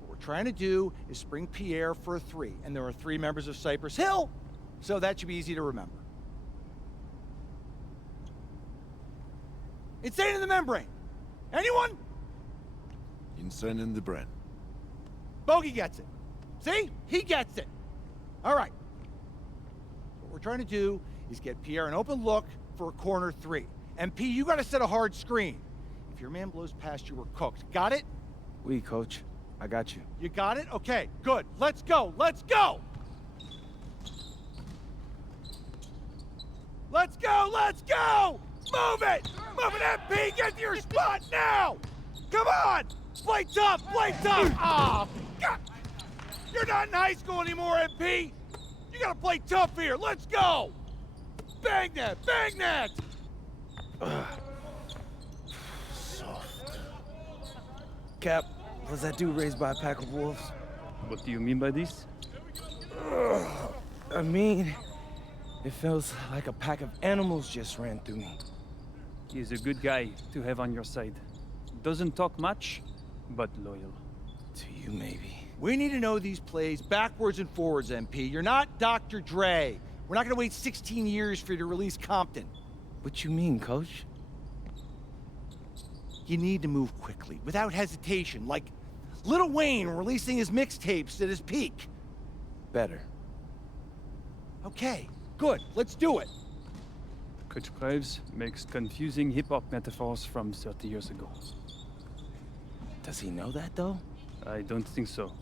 What we're trying to do is spring Pierre for a 3, and there are 3 members of Cypress Hill, so that should be easy to remember. Insane in the membrane. Anyone? Insane in the brain. Bogey gets it. See? He gets it. All right. What we're trying to do is get Pierre an open look for a corner 3. And P, you got to set a hard screen. If your man blows past you, we're cooked. Got it? Oui, coach. I got you. You got it? Okay, good. Let's go. Let's go. Let's go. Let's go. Move it. Move it, MP. Get to your spot now. Come on. Play tough. Play tough. Ah, God. You're not in high school anymore, MP. You got to play tough here. Let's go. Bang that. Bang that. Cap, was that dude raised by a pack of wolves? What do you mean by this? I mean, it feels like a pack of animals just ran through me. He's a good guy to have on your side. Doesn't talk much, but loyal. To you, maybe. We need to know these plays backwards and forwards, MP. You're not Dr. Dre. We're not going to wait 16 years for you to release Compton. What you mean, coach? You need to move quickly, without hesitation, like Lil Wayne releasing his mixtapes at his peak. Better. Okay, good. Let's do it. Coach Graves makes confusing hip-hop metaphors from 30 years ago. Does he know that, though? I don't think so.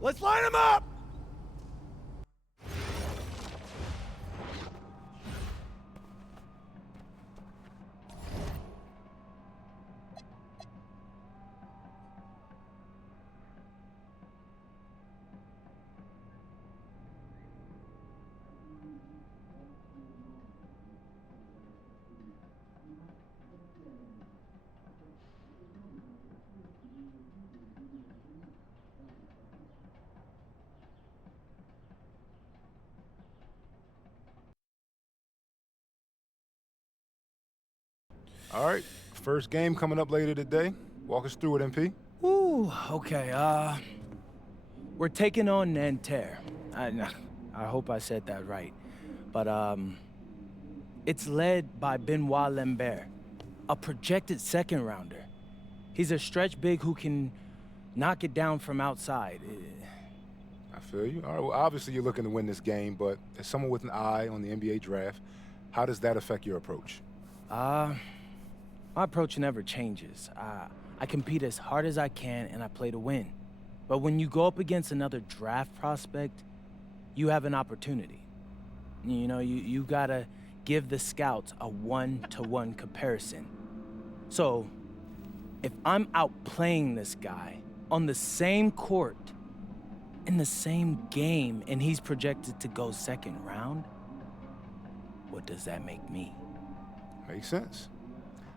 Let's line them up! All right, first game coming up later today. Walk us through it, MP. Ooh, okay, we're taking on Nanterre. I hope I said that right. But, it's led by Benoit Lambert, a projected second rounder. He's a stretch big who can knock it down from outside. I feel you. All right, well, obviously you're looking to win this game, but as someone with an eye on the NBA draft, how does that affect your approach? My approach never changes. I compete as hard as I can and I play to win. But when you go up against another draft prospect, you have an opportunity. You know, you gotta give the scouts a one-to-one comparison. So, if I'm outplaying this guy on the same court, in the same game, and he's projected to go second round, what does that make me? Makes sense.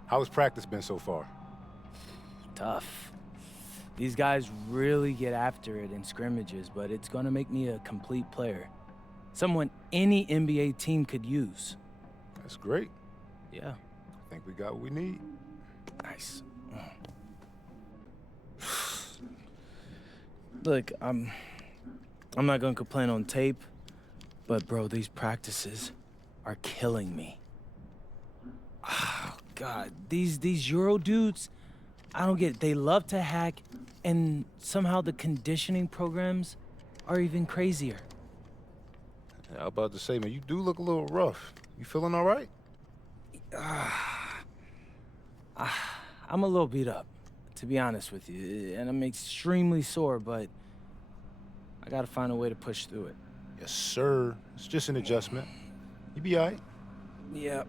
How has practice been so far? Tough. These guys really get after it in scrimmages, but it's gonna make me a complete player. Someone any NBA team could use. That's great. Yeah. I think we got what we need. Nice. Look, I'm not gonna complain on tape, but bro, these practices are killing me. Oh, God, these Euro dudes, I don't get it. They love to hack, and somehow the conditioning programs are even crazier. Yeah, I was about to say, man, you do look a little rough. You feeling all right? I'm a little beat up, to be honest with you, and I'm extremely sore, but I gotta find a way to push through it. Yes, sir. It's just an adjustment. You be all right. Yeah.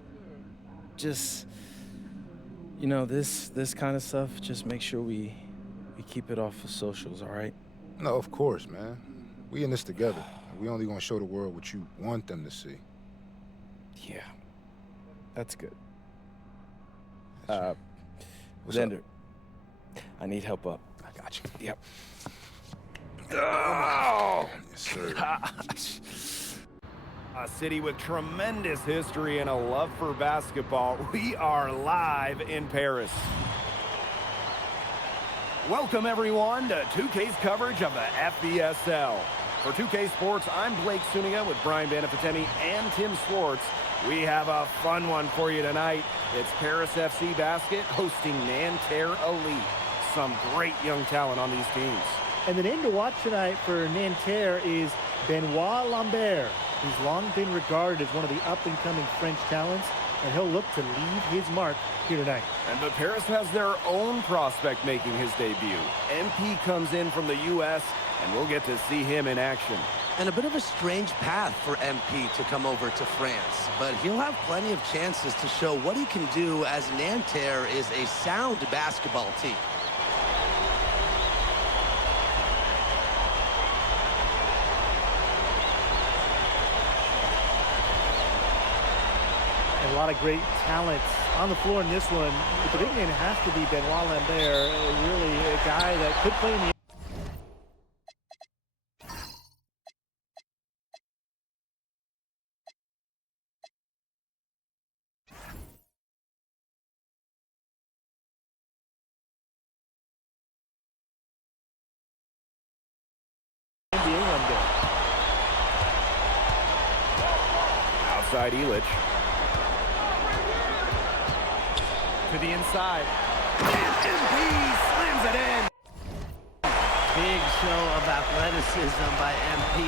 Just, you know, this kind of stuff, just make sure we keep it off of socials, all right? No, of course, man. We in this together. We only gonna show the world what you want them to see. Yeah. That's good. Xander, I need help up. I got you. Yep. Oh, yes, sir. Gosh. A city with tremendous history and a love for basketball. We are live in Paris. Welcome, everyone, to 2K's coverage of the FBSL. For 2K Sports, I'm Blake Suniga with Brian Banafitemi and Tim Swartz. We have a fun one for you tonight. It's Paris FC Basket hosting Nanterre Elite. Some great young talent on these teams. And the name to watch tonight for Nanterre is Benoit Lambert. He's long been regarded as one of the up-and-coming French talents, and he'll look to leave his mark here tonight. But Paris has their own prospect making his debut. MP comes in from the U.S., and we'll get to see him in action. And a bit of a strange path for MP to come over to France, but he'll have plenty of chances to show what he can do, as Nanterre is a sound basketball team. And a lot of great talent on the floor in this one. But the big man has to be Benoit Lambert, really a guy that could play in the NBA one day. Outside Illich. To the inside. And MP slams it in. Big show of athleticism by MP,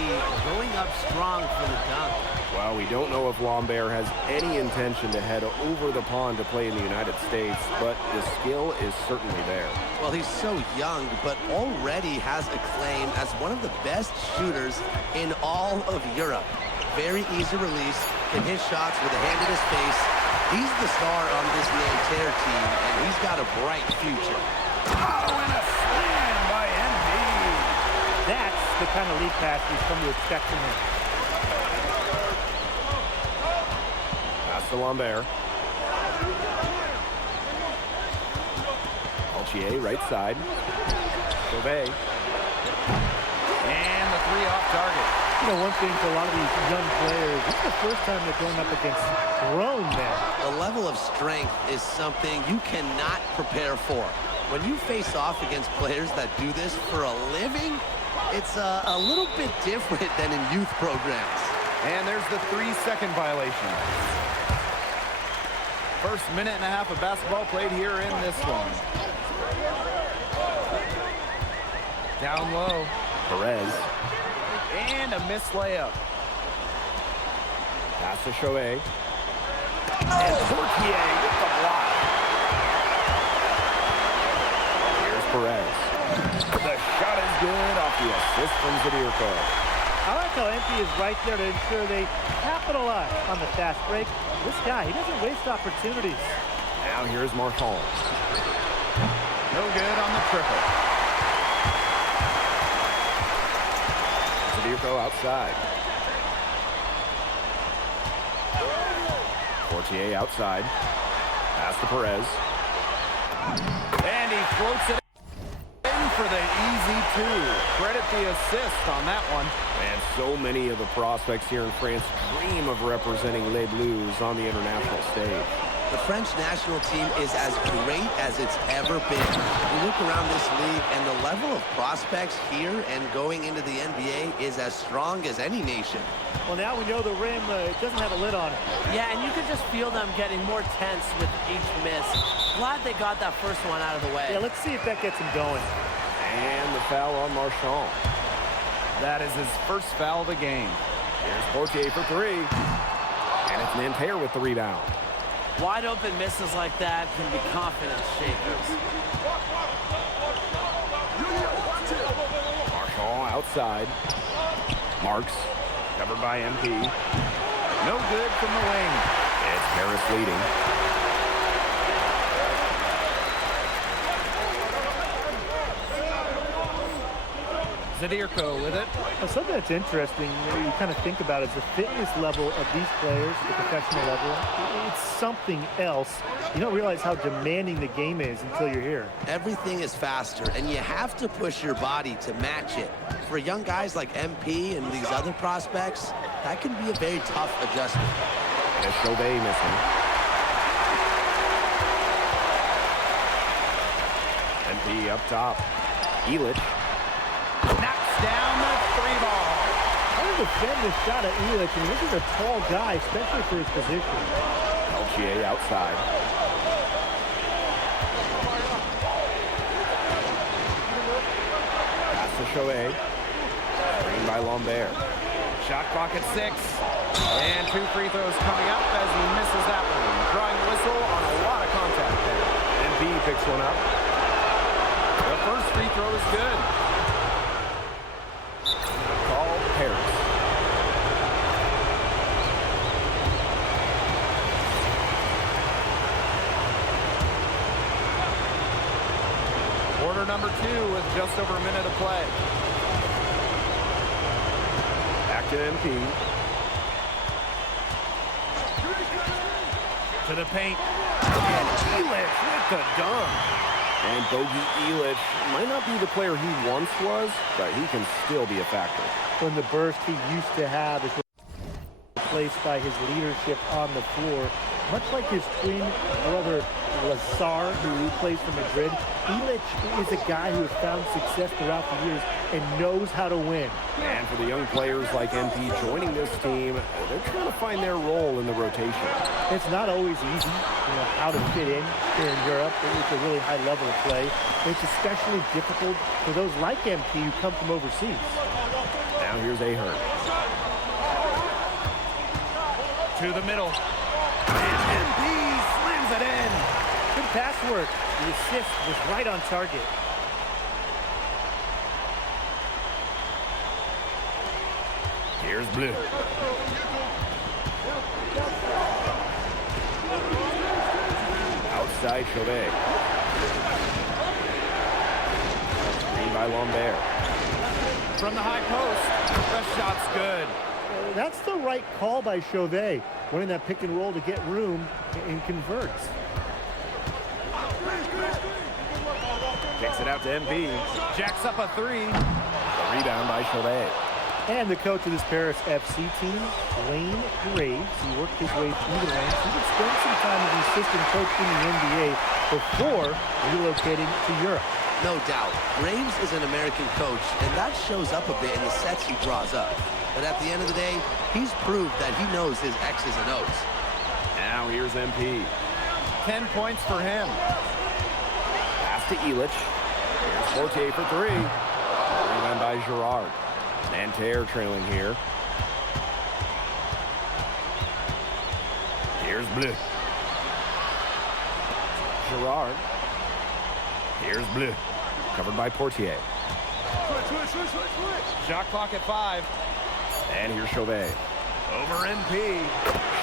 going up strong for the dunk. Well, we don't know if Lambert has any intention to head over the pond to play in the United States, but the skill is certainly there. Well, he's so young, but already has acclaim as one of the best shooters in all of Europe. Very easy release, can hit shots with a hand in his face. He's the star on this Nanterre team, and he's got a bright future. Oh, and a slam by MP. That's the kind of lead pass we've come to expect from him. Pass to Lambert. Altier, right side. Chauvet. And the three off target. You know, one thing for a lot of these young players, this is the first time they're going up against grown men. The level of strength is something you cannot prepare for. When you face off against players that do this for a living, it's a little bit different than in youth programs. And there's the 3-second violation. First minute and a half of basketball played here in this one. Down low. Perez. And a missed layup. Pass to Chauvet. And Portier with the block. Here's Perez. The shot is good off the assist from Zadirko. I like how MP is right there to ensure they capitalize on the fast break. This guy, he doesn't waste opportunities. Now here's Marchand. No good on the triple. Zadirko outside. Portier outside. Pass to Perez. And he floats it in for the easy two. Credit the assist on that one. And so many of the prospects here in France dream of representing Les Bleus on the international stage. The French national team is as great as it's ever been. You look around this league, and the level of prospects here and going into the NBA is as strong as any nation. Well, now we know the rim doesn't have a lid on it. Yeah, and you could just feel them getting more tense with each miss. Glad they got that first one out of the way. Yeah, let's see if that gets him going. And the foul on Marchand. That is his first foul of the game. Here's Portier for three. And it's Nanterre with the rebound. Wide open misses like that can be confidence shakers. Marchand outside. Marks, covered by MP. No good from the wing. It's Paris leading. Zadirko with it. Well, something that's interesting, you kind of think about is the fitness level of these players at the professional level. It's something else. You don't realize how demanding the game is until you're here. Everything is faster, and you have to push your body to match it. For young guys like MP and these other prospects, that can be a very tough adjustment. And Chauvet missing. MP up top. Elich knocks down the 3-ball. How to defend this shot at Elich? I mean, this is a tall guy, especially for his position. Peltier outside. Pass to Chauvet. Screened by Lambert. Shot clock at 6. And 2 free throws coming up as he misses that one. Drawing the whistle on a lot of contact there. MP picks one up. The first free throw is good. Call Harris. Quarter number 2 with just over a minute to play. Back to MP. To the paint. And Elich with the dunk. And Bogey Elich might not be the player he once was, but he can still be a factor. When the burst he used to have is replaced by his leadership on the floor. Much like his twin brother Lazar, who plays for Madrid, Elich is a guy who has found success throughout the years and knows how to win. And for the young players like MP joining this team, they're trying to find their role in the rotation. It's not always easy, how to fit in here in Europe. It's a really high level of play. It's especially difficult for those like MP who come from overseas. Now here's Ahern. To the middle. And MP slams it in. Good pass work. The assist was right on target. Here's Blue. Outside Chauvet. Screen by Lambert. From the high post. The shot's good. That's the right call by Chauvet. Winning that pick and roll to get room and converts. Kicks it out to MP. Jacks up a 3. A rebound by Chauvet. And the coach of this Paris FC team, Wayne Graves, he worked his way through the ranks. He would spend some time as an assistant coach in the NBA before relocating to Europe. No doubt. Graves is an American coach, and that shows up a bit in the sets he draws up. But at the end of the day, he's proved that he knows his X's and O's. Now here's MP. 10 points for him. Pass to Elich. Here's Fortier for 3. Rebound by Girard. Nanterre trailing here. Here's Bleu. Girard. Here's Bleu. Covered by Portier. Shot clock at 5. And here's Chauvet. Over MP.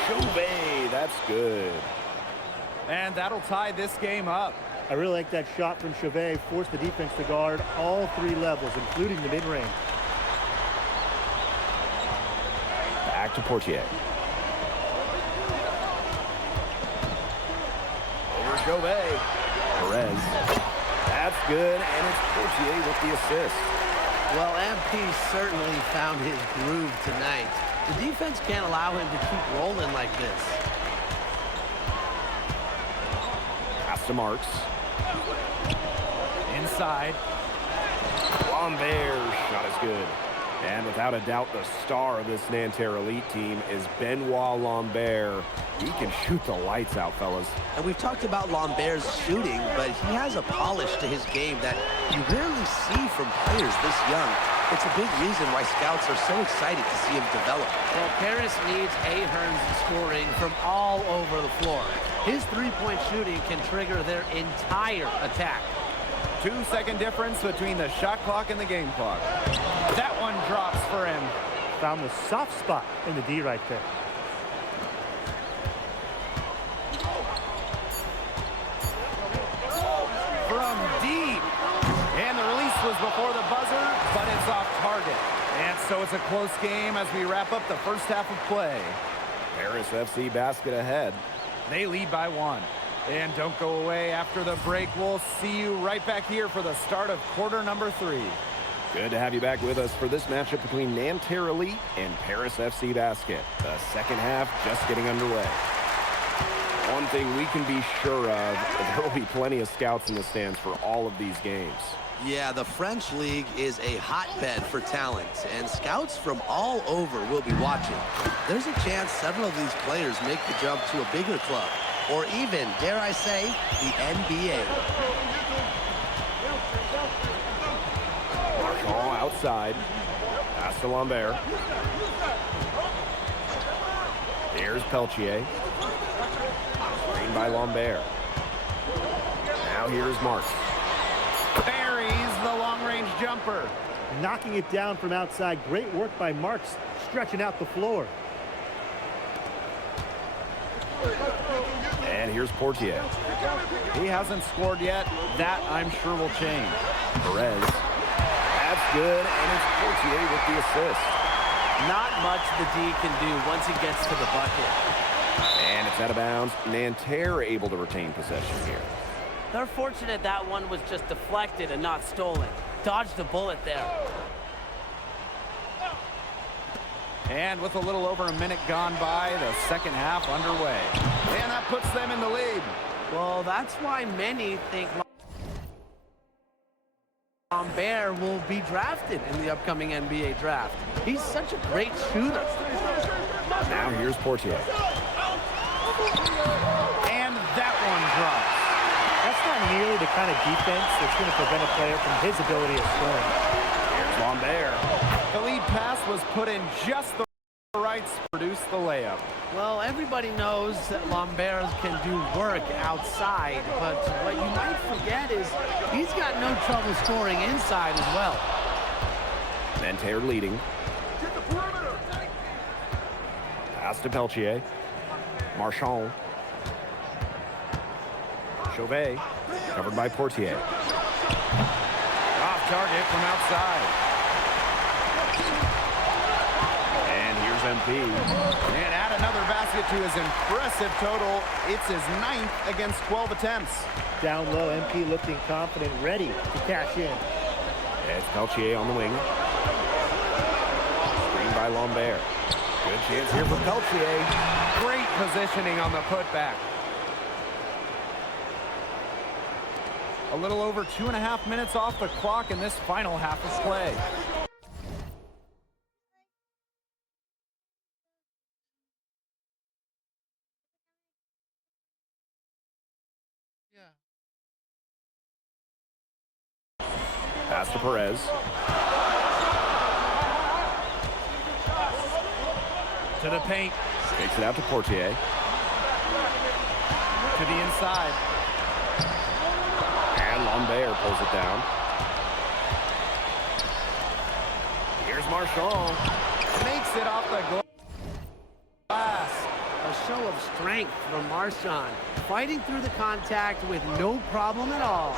Chauvet, that's good. And that'll tie this game up. I really like that shot from Chauvet. Forced the defense to guard all 3 levels, including the mid-range. Back to Portier. Over Chauvet. Perez. That's good, and it's Portier with the assist. Well, MP certainly found his groove tonight. The defense can't allow him to keep rolling like this. Pass to Marks. Inside. Lambert shot is good. And without a doubt, the star of this Nanterre Elite team is Benoit Lambert. He can shoot the lights out, fellas. And we've talked about Lambert's shooting, but he has a polish to his game that you rarely see from players this young. It's a big reason why scouts are so excited to see him develop. Well, Paris needs Ahern's scoring from all over the floor. His three-point shooting can trigger their entire attack. 2-second difference between the shot clock and the game clock. That one drops for him. Found the soft spot in the D right there. From deep. And the release was before the buzzer, but it's off target. And so it's a close game as we wrap up the first half of play. Paris FC basket ahead. They lead by 1. And don't go away after the break. We'll see you right back here for the start of quarter number 3. Good to have you back with us for this matchup between Nanterre Elite and Paris FC Basket. The second half just getting underway. One thing we can be sure of, there will be plenty of scouts in the stands for all of these games. Yeah, the French League is a hotbed for talent, and scouts from all over will be watching. There's a chance several of these players make the jump to a bigger club, or even, dare I say, the NBA. Marchand outside. Pass to Lambert. Here's Peltier. Screen by Lambert. Now here's Marks. Buries the long-range jumper. Knocking it down from outside. Great work by Marks, stretching out the floor. And here's Portier. He hasn't scored yet. That, I'm sure, will change. Perez. That's good, and it's Portier with the assist. Not much the D can do once he gets to the bucket. And it's out of bounds. Nanterre able to retain possession here. They're fortunate that one was just deflected and not stolen. Dodged the bullet there. And with a little over a minute gone by, the second half underway. And that puts them in the lead. Well, that's why many think Lambert will be drafted in the upcoming NBA draft. He's such a great shooter. Now here's Portier. And that one drops. That's not nearly the kind of defense that's going to prevent a player from his ability of scoring. Here's Lambert. The lead pass was put in just the right to produce the layup. Well, everybody knows that Lambert can do work outside, but what you might forget is he's got no trouble scoring inside as well. Nanterre leading. Pass to Peltier. Marchand. Chauvet, covered by Portier. Off target from outside. And here's MP. And add another basket to his impressive total. It's his 9th against 12 attempts. Down low, MP looking confident, ready to cash in. It's Peltier on the wing. Screen by Lambert. Good chance here for Peltier. Great positioning on the putback. A little over 2.5 minutes off the clock in this final half of play. Pass to Perez. To the paint. Takes it out to Portier. To the inside. And Lambert pulls it down. Here's Marchand. Makes it off the glass. A show of strength from Marchand, fighting through the contact with no problem at all.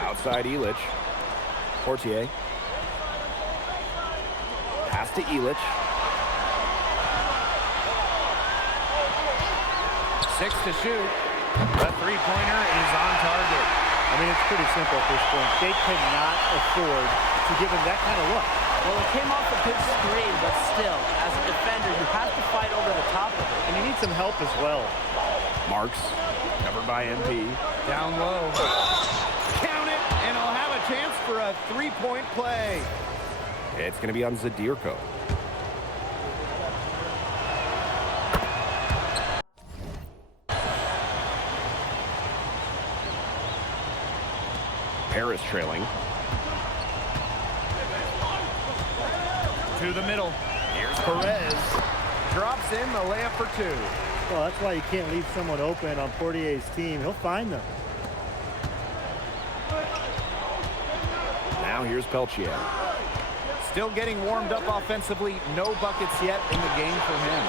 Outside Illich. Portier. Pass to Illich. 6 to shoot. The three-pointer is on target. I mean, it's pretty simple at this point. They cannot afford to give him that kind of look. Well, it came off a good screen, but still, as a defender, you have to fight over the top of it. And you need some help as well. Marks, covered by MP. Down low. Count it, and he'll have a chance for a three-point play. It's going to be on Zadirko. Paris trailing. To the middle. Here's Perez. Drops in the layup for 2. Well, that's why you can't leave someone open on Portier's team. He'll find them. Now here's Peltier. Still getting warmed up offensively. No buckets yet in the game for him.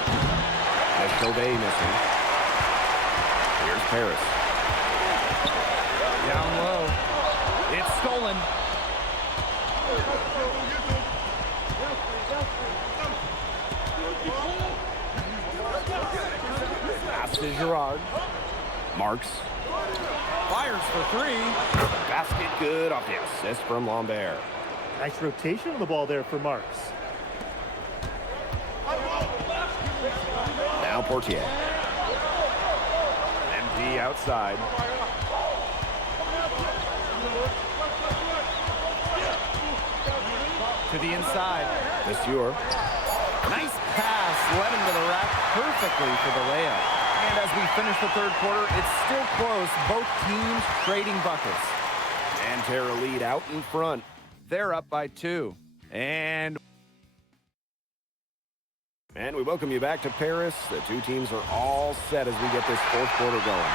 As Chauvet missing. Here's Paris. Down low. It's stolen. Pass to Gerard. Marks. Fires for three. Basket good off the assist from Lambert. Nice rotation on the ball there for Marks. Now Portier. MP outside. To the inside. Monsieur. Nice pass. Led him to the rack perfectly for the layup. And as we finish the third quarter, it's still close. Both teams trading buckets. And Terra lead out in front. They're up by 2. And we welcome you back to Paris. The two teams are all set as we get this fourth quarter going.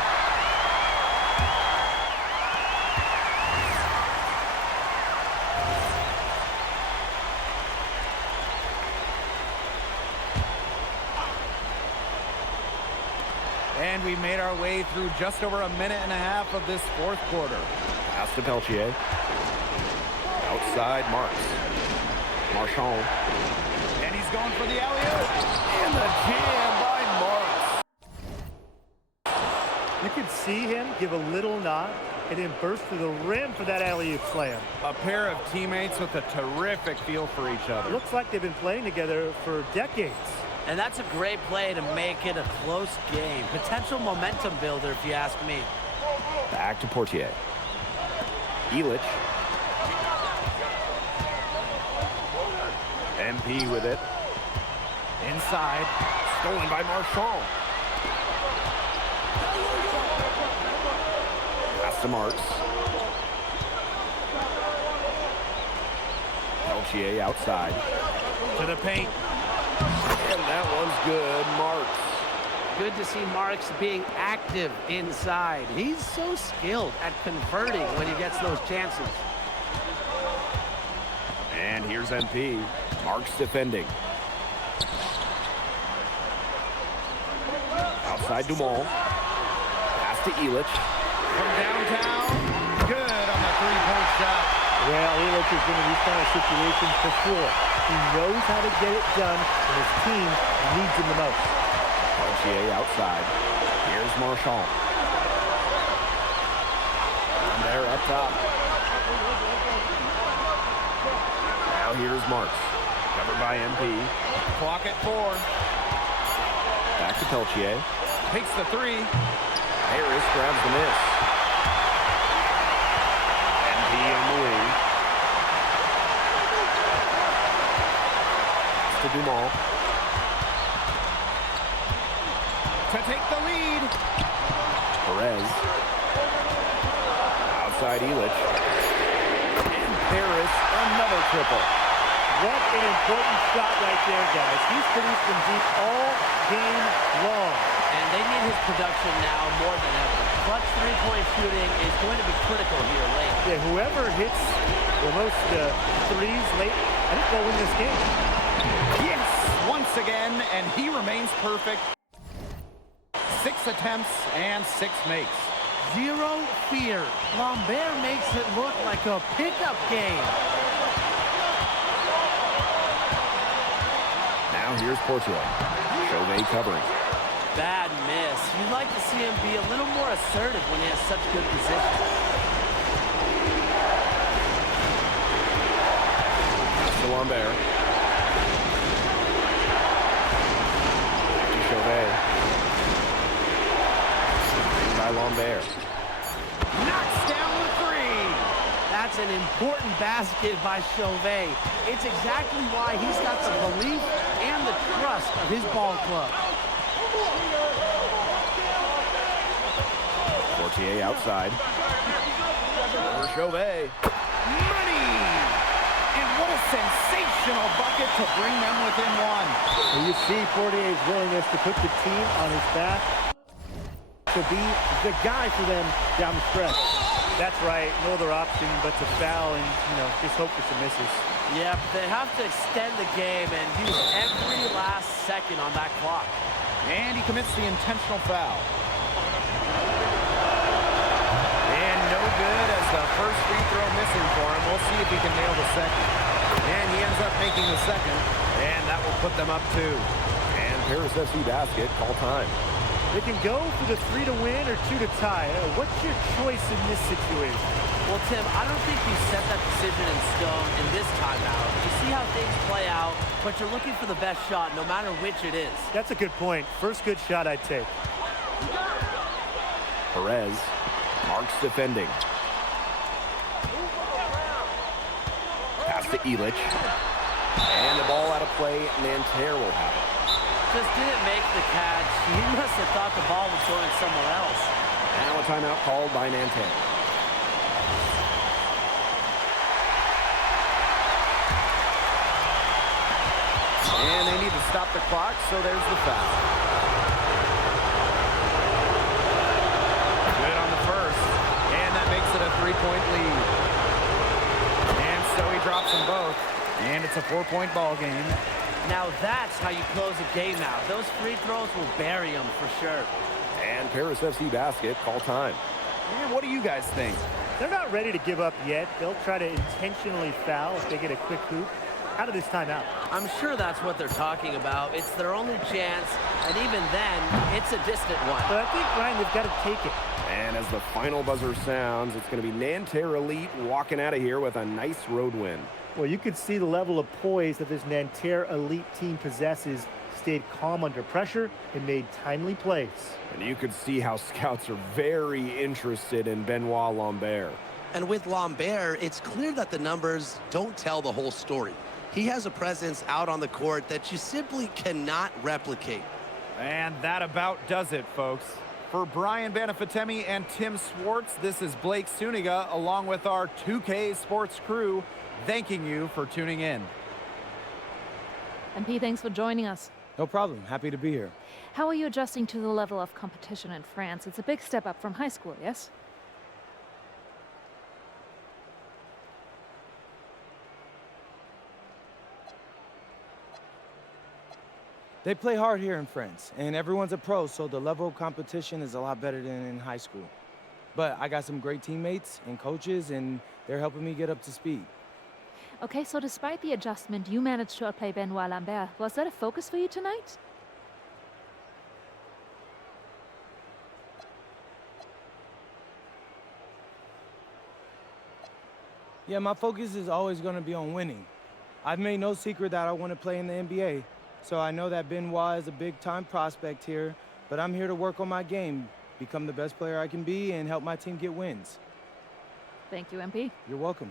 And we made our way through just over a minute and a half of this fourth quarter. Pass to Peltier. Outside Marks. Marchand. And he's going for the alley-oop. And the jam by Marks. You could see him give a little nod and then burst to the rim for that alley-oop slam. A pair of teammates with a terrific feel for each other. Looks like they've been playing together for decades. And that's a great play to make it a close game. Potential momentum builder, if you ask me. Back to Portier. Elich. MP with it. Inside. Stolen by Marchand. Pass to Marks. Peltier outside. To the paint. And that one's good. Marks. Good to see Marks being active inside. He's so skilled at converting when he gets those chances. And here's MP. Marks defending. Outside Dumont. Pass to Elich. From downtown. Good on the three-point shot. Well, Elich has been in these kind of situations before. He knows how to get it done, and his team needs him the most. Peltier outside. Here's Marchand. And there up top. Now here's Marks. Covered by MP. Clock at 4. Back to Peltier. Takes the 3. Harris grabs the miss. MP on the wing. Pass to Dumont. To take the lead. Perez. Outside Elich. And Harris, another triple. What an important shot right there, guys. He's produced from deep all game long. And they need his production now more than ever. Clutch three-point shooting is going to be critical here late. Yeah, whoever hits the most threes late, I think they'll win this game. Yes, once again, and he remains perfect. 6 attempts and 6 makes. Zero fear. Lambert makes it look like a pickup game. Now here's Portier. Chauvet covering. Bad miss. You'd like to see him be a little more assertive when he has such good position. To Lambert. To Chauvet. By Lambert. Knocks down the 3. That's an important basket by Chauvet. It's exactly why he's got the belief and the trust of his ball club. Portier outside. For Chauvet. Money! And what a sensational bucket to bring them within 1. And you see Portier's willingness to put the team on his back to be the guy for them down the stretch. That's right. No other option but to foul and, just hope for some misses. Yep, they have to extend the game and use every last second on that clock. And he commits the intentional foul. And no good as the first free throw misses second. And he ends up making the second, and that will put them up 2. And Paris FC basket, call time. They can go for the 3 to win or 2 to tie. What's your choice in this situation? Well, Tim, I don't think you set that decision in stone in this timeout. You see how things play out, but you're looking for the best shot no matter which it is. That's a good point. First good shot I'd take. Perez, Marks defending. Pass to Elich. And the ball out of play, Nanterre will have it. Just didn't make the catch. He must have thought the ball was going somewhere else. Now a timeout called by Nanterre. And they need to stop the clock, so there's the foul. Good on the first, and that makes it a 3-point lead. And so he drops them both, and it's a 4-point ball game. Now that's how you close a game out. Those free throws will bury them for sure. And Paris FC basket, call time. Man, what do you guys think? They're not ready to give up yet. They'll try to intentionally foul if they get a quick hoop. Out of this timeout. I'm sure that's what they're talking about. It's their only chance, and even then, it's a distant one. But I think, Ryan, they've got to take it. And as the final buzzer sounds, it's going to be Nanterre Elite walking out of here with a nice road win. Well, you could see the level of poise that this Nanterre Elite team possesses. Stayed calm under pressure and made timely plays. And you could see how scouts are very interested in Benoit Lambert. And with Lambert, it's clear that the numbers don't tell the whole story. He has a presence out on the court that you simply cannot replicate. And that about does it, folks. For Brian Banafitemi and Tim Swartz, this is Blake Suniga, along with our 2K Sports crew, thanking you for tuning in. MP, thanks for joining us. No problem. Happy to be here. How are you adjusting to the level of competition in France? It's a big step up from high school, yes? They play hard here in France, and everyone's a pro, so the level of competition is a lot better than in high school. But I got some great teammates and coaches, and they're helping me get up to speed. Okay, so despite the adjustment, you managed to outplay Benoit Lambert. Was that a focus for you tonight? Yeah, my focus is always going to be on winning. I've made no secret that I want to play in the NBA. So I know that Benoit is a big-time prospect here, but I'm here to work on my game, become the best player I can be, and help my team get wins. Thank you, MP. You're welcome.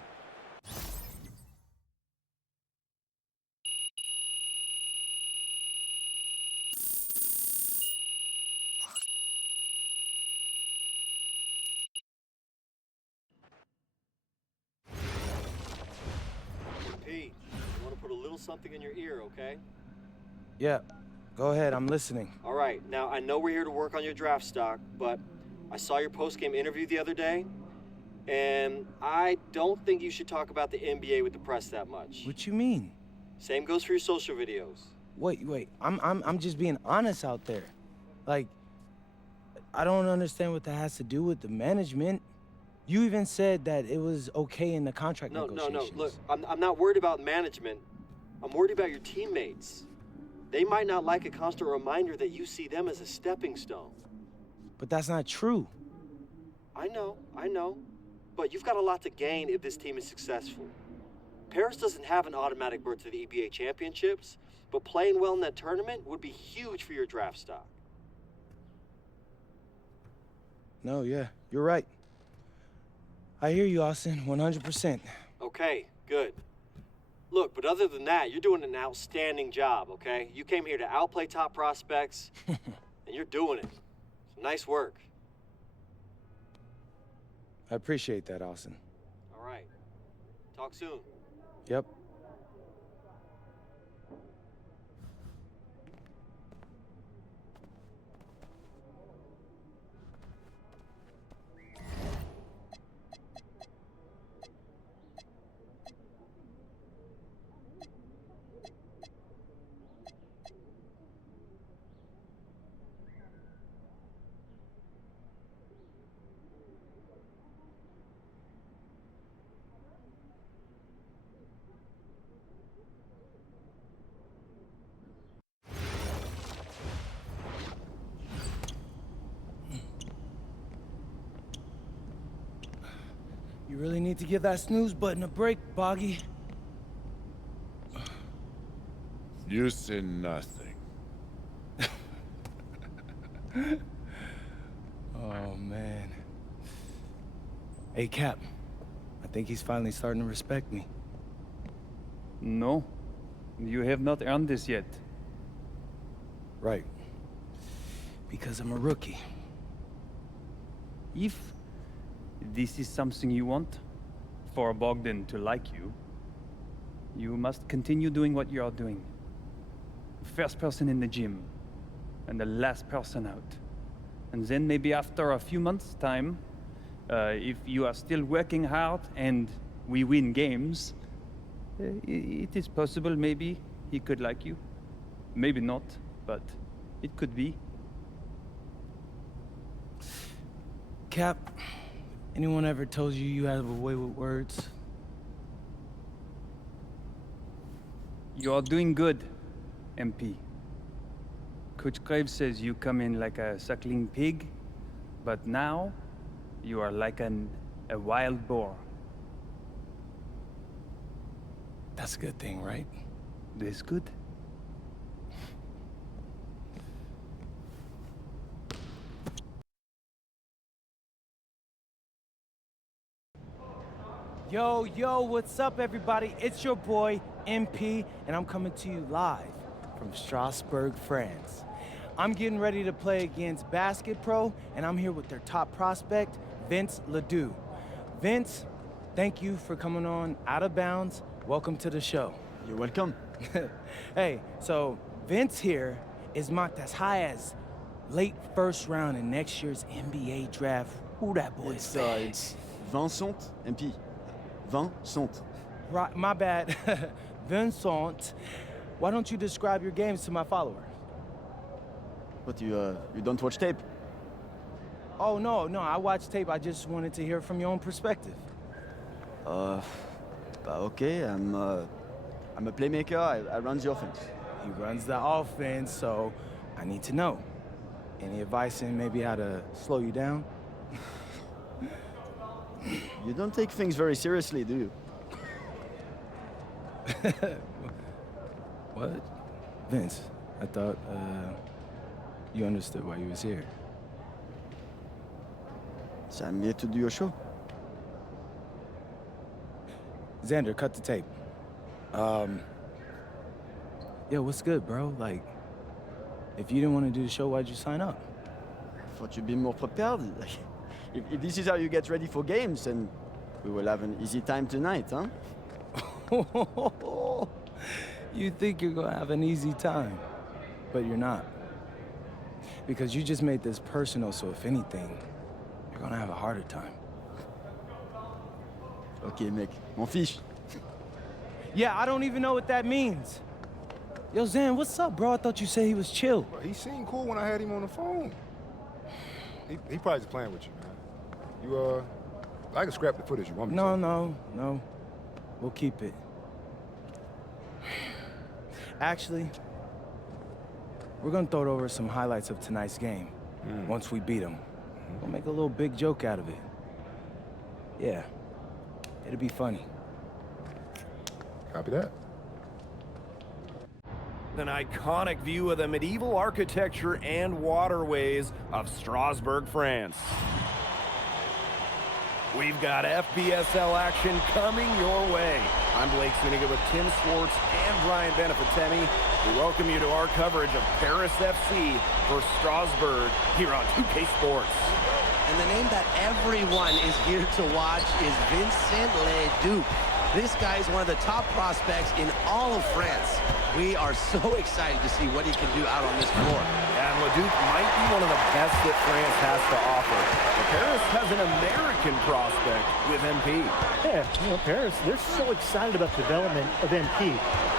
Pete, I want to put a little something in your ear, okay? Yeah, go ahead. I'm listening. All right. Now, I know we're here to work on your draft stock, but I saw your post-game interview the other day, and I don't think you should talk about the NBA with the press that much. What you mean? Same goes for your social videos. Wait. I'm just being honest out there. Like, I don't understand what that has to do with the management. You even said that it was okay in the contract negotiations. No. Look, I'm not worried about management. I'm worried about your teammates. They might not like a constant reminder that you see them as a stepping stone. But that's not true. I know. But you've got a lot to gain if this team is successful. Paris doesn't have an automatic berth to the EBA championships, but playing well in that tournament would be huge for your draft stock. No, yeah, you're right. I hear you, Austin, 100%. Okay, good. Look, but other than that, you're doing an outstanding job, okay? You came here to outplay top prospects, and you're doing it. So nice work. I appreciate that, Austin. All right. Talk soon. Yep. You really need to give that snooze button a break, Boggy. You say nothing. Oh, man. Hey, Cap. I think he's finally starting to respect me. No, you have not earned this yet. Right. Because I'm a rookie. If this is something you want, for Bogdan to like you, you must continue doing what you are doing. First person in the gym, and the last person out. And then maybe after a few months' time, if you are still working hard and we win games, it is possible maybe he could like you. Maybe not, but it could be. Cap, anyone ever told you you have a way with words? You are doing good, MP. Coach Graves says you come in like a suckling pig, but now you are like a wild boar. That's a good thing, right? That's good. Yo, yo, what's up, everybody? It's your boy, MP, and I'm coming to you live from Strasbourg, France. I'm getting ready to play against Basket Pro, and I'm here with their top prospect, Vince Ledoux. Vince, thank you for coming on Out of Bounds. Welcome to the show. You're welcome. Hey, so Vince here is mocked as high as late first round in next year's NBA draft. Who that boy is? It's Vincent, MP. Vincent. Right, my bad. Vincent, why don't you describe your games to my follower? But you don't watch tape? Oh, no, I watch tape. I just wanted to hear from your own perspective. Okay, I'm a playmaker. I run the offense. He runs the offense, so I need to know. Any advice in maybe how to slow you down? You don't take things very seriously, do you? What? Vince, I thought, you understood why you was here. So I'm here to do your show. Xander, cut the tape. Yeah, what's good, bro? Like, if you didn't want to do the show, why'd you sign up? I thought you'd be more prepared. If this is how you get ready for games, then we will have an easy time tonight, huh? You think you're gonna have an easy time, but you're not. Because you just made this personal, so if anything, you're gonna have a harder time. Okay, mec, m'en fiche. Yeah, I don't even know what that means. Yo, Zan, what's up, bro? I thought you said he was chill. Bro, he seemed cool when I had him on the phone. He probably just playing with you, man. You, I can scrap the footage you want me to. No. We'll keep it. Actually, we're gonna throw it over some highlights of tonight's game. Once we beat them. We'll make a little big joke out of it. Yeah, it'll be funny. Copy that. An iconic view of the medieval architecture and waterways of Strasbourg, France. We've got FBSL action coming your way. I'm Blake Suniga with Tim Swartz and Brian Benefitemi. We welcome you to our coverage of Paris FC for Strasbourg here on 2K Sports. And the name that everyone is here to watch is Vincent Ledoux. This guy is one of the top prospects in all of France. We are so excited to see what he can do out on this floor. And Ledoux might be one of the best that France has to offer. But Paris has an American prospect with MP. Yeah, Paris, they're so excited about the development of MP.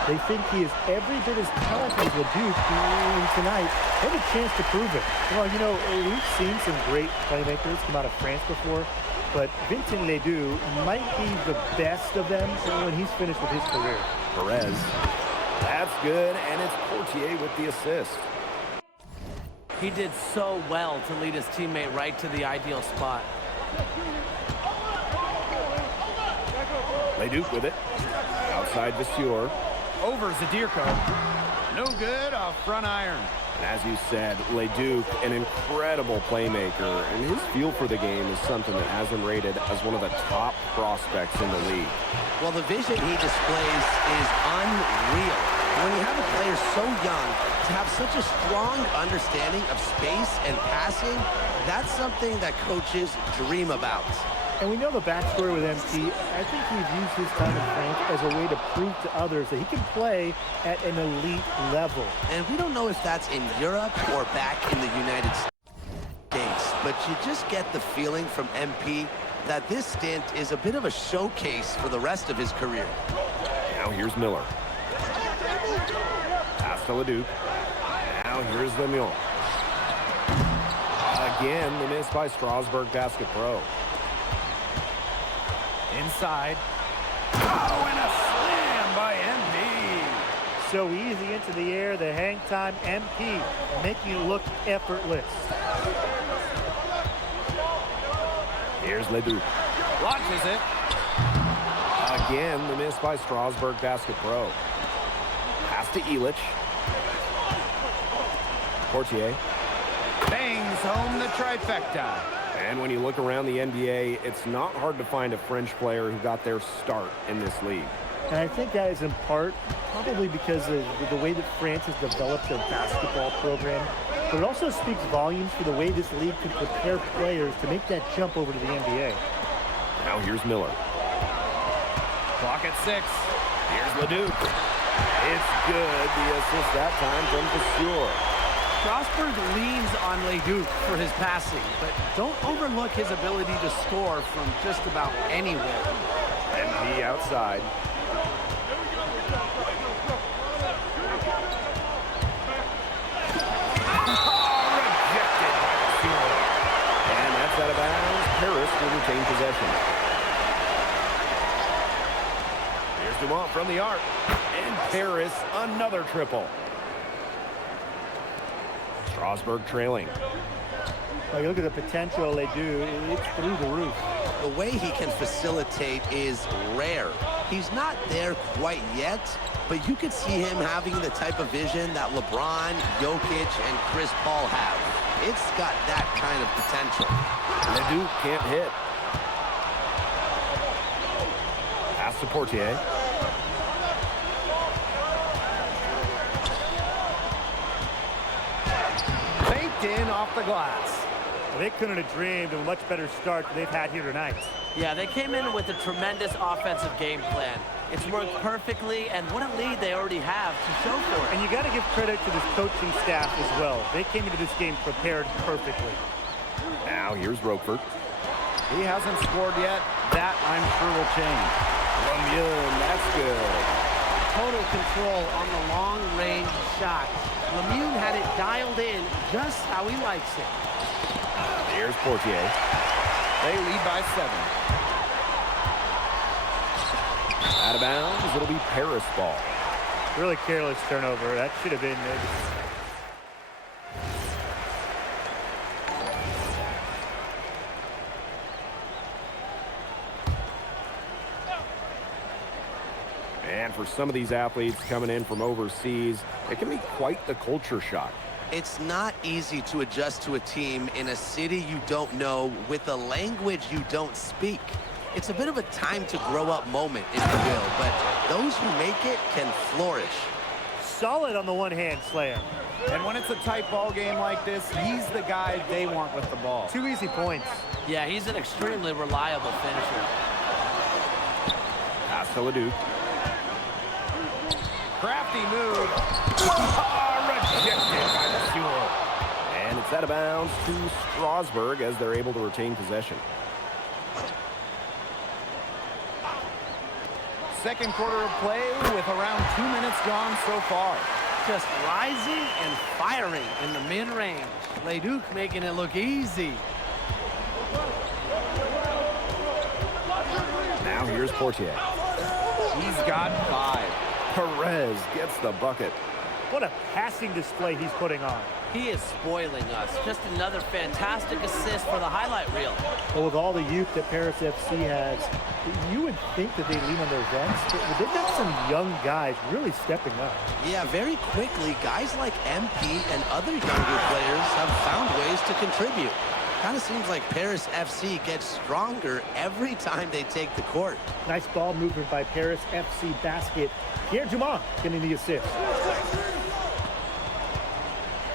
They think he is every bit as talented as Ledoux, and tonight they have a chance to prove it. Well, we've seen some great playmakers come out of France before, but Vincent Ledoux might be the best of them when he's finished with his career. Perez. That's good, and it's Portier with the assist. He did so well to lead his teammate right to the ideal spot. Leduc with it. Outside Vasseur. Over Zadirko. No good off front iron. And as you said, Leduc, an incredible playmaker, and his feel for the game is something that has him rated as one of the top prospects in the league. Well, the vision he displays is unreal. When you have a player so young, to have such a strong understanding of space and passing, that's something that coaches dream about. And we know the backstory with MP. I think he's used his time in France as a way to prove to others that he can play at an elite level. And we don't know if that's in Europe or back in the United States, but you just get the feeling from MP that this stint is a bit of a showcase for the rest of his career. Now here's Miller. Pass to Leduc. Now here's Lemieux. Again, the miss by Strasbourg Basket Pro. Inside. Oh, and a slam by MP. So easy into the air, the hang time, MP, making it look effortless. Here's Leduc. Launches it. Again, the miss by Strasbourg Basket Pro. Pass to Illich. Portier. Bangs home the trifecta. And when you look around the NBA, it's not hard to find a French player who got their start in this league. And I think that is in part probably because of the way that France has developed their basketball program. But it also speaks volumes for the way this league can prepare players to make that jump over to the NBA. Now here's Miller. Clock at 6. Here's Leduc. It's good. The assist that time from Vasseur. Strasbourg leans on Leduc for his passing, but don't overlook his ability to score from just about anywhere. MP outside. Rejected by Vasseur. And that's out of bounds. Paris will retain possession. Here's Dumont from the arc. And Paris, another triple. Strasbourg trailing. Well, you look at the potential of Leduc, it's through the roof. The way he can facilitate is rare. He's not there quite yet, but you could see him having the type of vision that LeBron, Jokic, and Chris Paul have. It's got that kind of potential. Leduc can't hit. Pass to Portier. In off the glass. Well, they couldn't have dreamed of a much better start than they've had here tonight. Yeah, they came in with a tremendous offensive game plan. It's worked perfectly, and what a lead they already have to show for it. And you got to give credit to this coaching staff as well. They came into this game prepared perfectly. Now here's Roquefort. He hasn't scored yet. That, I'm sure, will change. Lemieux, that's good. Total control on the long-range shot. Lemieux had it dialed in just how he likes it. Here's Portier. They lead by 7. Out of bounds, it'll be Paris ball. Really careless turnover. That should have been And for some of these athletes coming in from overseas, it can be quite the culture shock. It's not easy to adjust to a team in a city you don't know with a language you don't speak. It's a bit of a time to grow up moment, if you will, but those who make it can flourish. solid on the one-hand slam. And when it's a tight ball game like this, he's the guy they want with the ball. 2 easy points. Yeah, he's an extremely reliable finisher. Pass to Leduc. Crafty move. Oh, rejected by Vasseur. And it's out of bounds to Strasbourg as they're able to retain possession. Second quarter of play with around 2 minutes gone so far. Just rising and firing in the mid-range. Leduc making it look easy. Now here's Portier. He's got 5. Perez gets the bucket. What a passing display he's putting on. He is spoiling us. Just another fantastic assist for the highlight reel. Well, with all the youth that Paris FC has, you would think that they lean on their vets, but they've got some young guys really stepping up. Yeah, very quickly, guys like MP and other younger players have found ways to contribute. Kind of seems like Paris FC gets stronger every time they take the court. Nice ball movement by Paris FC basket. Pierre Dumont getting the assist.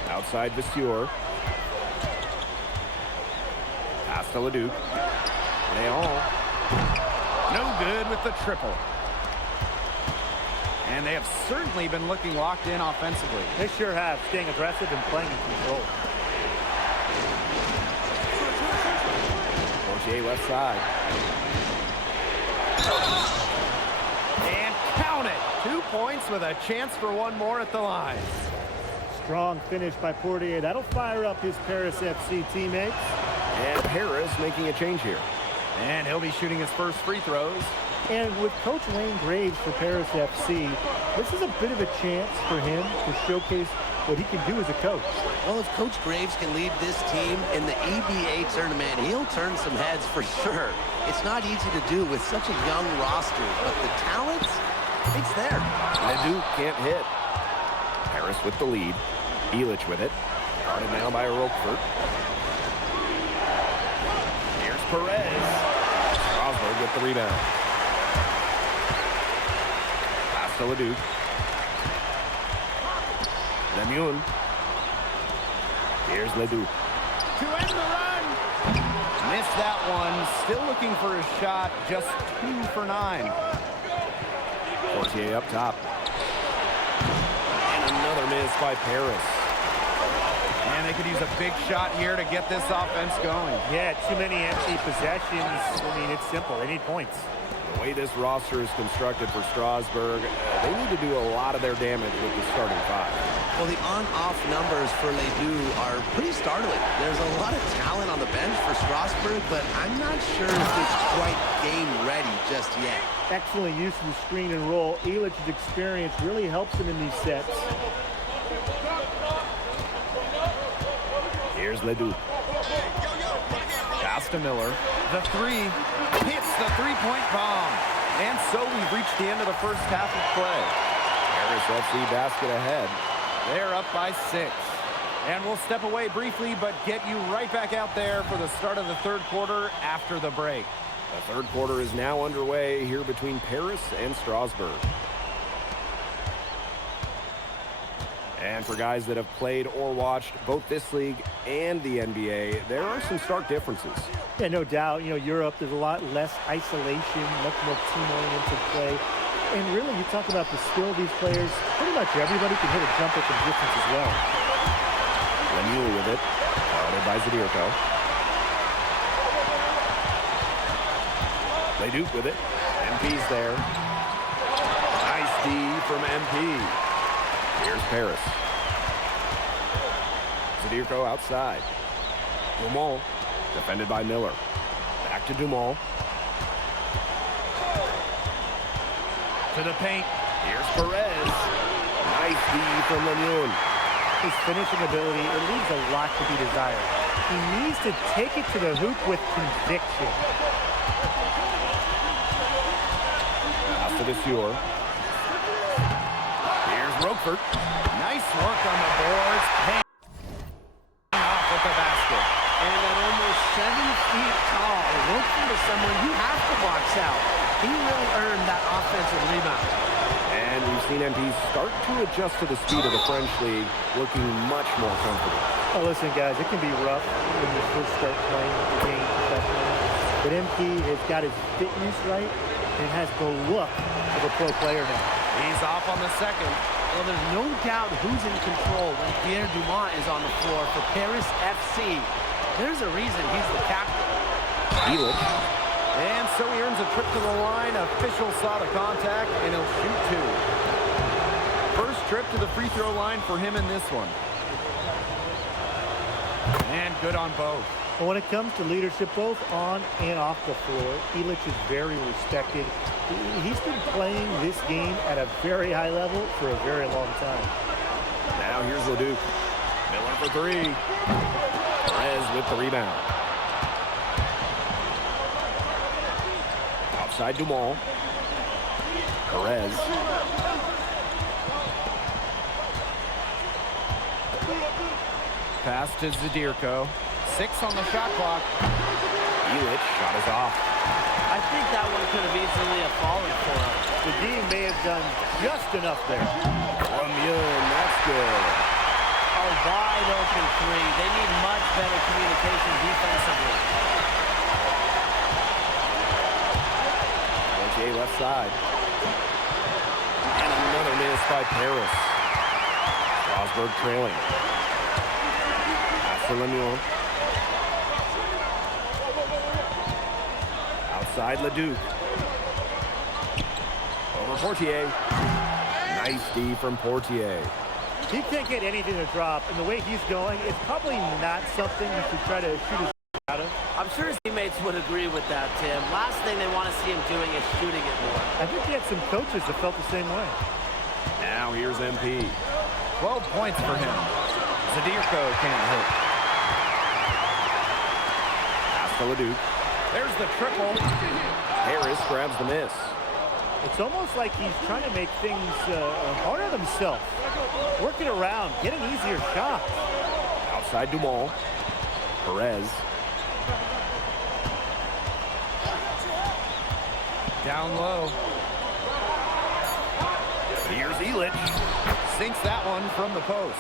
Outside Vasseur. Pass to Leduc. Leon. No good with the triple. And they have certainly been looking locked in offensively. They sure have, staying aggressive and playing in control. Portier left side. And count it. 2 points with a chance for one more at the line. Strong finish by Portier. That'll fire up his Paris FC teammates. And Paris making a change here. And he'll be shooting his first free throws. And with Coach Wayne Graves for Paris FC, this is a bit of a chance for him to showcase what he can do as a coach. Well, if Coach Graves can lead this team in the EBA tournament, he'll turn some heads for sure. It's not easy to do with such a young roster, but the talent, it's there. Leduc can't hit. Paris with the lead. Illich with it. Guarded now by Roquefort. Here's Perez. Strasburg with the rebound. Pass to Leduc. Lemun. Here's Leduc. To end the run. Missed that one. Still looking for a shot. Just 2 for 9. Portier up top. And another miss by Paris. And they could use a big shot here to get this offense going. Yeah, too many empty possessions. I mean, it's simple. They need points. The way this roster is constructed for Strasburg, they need to do a lot of their damage with the starting 5. Well, the on-off numbers for Ledoux are pretty startling. There's a lot of talent on the bench for Strasburg, but I'm not sure if it's quite game ready just yet. Excellent use of the screen and roll. Illich's experience really helps him in these sets. Here's Ledoux. Pass to Miller. The three hits the three-point bomb. And so we've reached the end of the first half of play. Paris FC basket ahead. They're up by 6. And we'll step away briefly, but get you right back out there for the start of the third quarter after the break. The third quarter is now underway here between Paris and Strasburg. And for guys that have played or watched both this league and the NBA, there are some stark differences. Yeah, no doubt. You know, Europe, there's a lot less isolation, much more team-oriented play. And really, you talk about the skill of these players, pretty much everybody can hit a jumper from distance as well. Lemieux with it, guarded by Zadirko. Leduc with it. MP's there. Nice D from MP. Here's Paris. Zadirko outside. Dumont, defended by Miller. Back to Dumont. To the paint. Here's Perez. Nice D from Lemun. His finishing ability, it leaves a lot to be desired. He needs to take it to the hoop with conviction. Pass to Vasseur. Here's Roquefort. Nice work on the boards. Paying off with the basket. And at almost 7 feet tall, Roquefort is someone you have to box out. He really earned that offensive rebound. And we've seen MP start to adjust to the speed of the French league, looking much more comfortable. Oh, listen, guys, it can be rough when you first start playing the game professionally. But MP has got his fitness right and has the look of a pro player now. He's off on the second. Well, there's no doubt who's in control when Pierre Dumont is on the floor for Paris FC. There's a reason he's the captain. Illich. And so he earns a trip to the line. Official saw the contact, and he'll shoot 2. First trip to the free throw line for him in this one. And good on both. Well, when it comes to leadership, both on and off the floor, Illich is very respected. He's been playing this game at a very high level for a very long time. Now here's Leduc. Miller for three. Perez with the rebound. Outside Dumont. Perez. Pass to Zadirko. 6 on the shot clock. Elich shot is off. I think that one could have easily have fallen for him. The D may have done just enough there. Lemieux, that's good. A wide open three. They need much better communication defensively. Portier left side. And another miss by Paris. Strasburg trailing. Pass to Lemieux. Outside Leduc. Over Portier. Nice D from Portier. He can't get anything to drop, and the way he's going, it's probably not something you should try to shoot his out of. I'm sure his teammates would agree with that, Tim. Last thing they want to see him doing is shooting it more. I think he had some coaches that felt the same way. Now here's MP. 12 points for him. Zadirko can't hit. Pass to Leduc. There's the triple. Harris grabs the miss. It's almost like he's trying to make things harder on himself. Working around, getting easier shots. Outside Dumont. Perez. Down low. Here's Elich. Sinks that one from the post.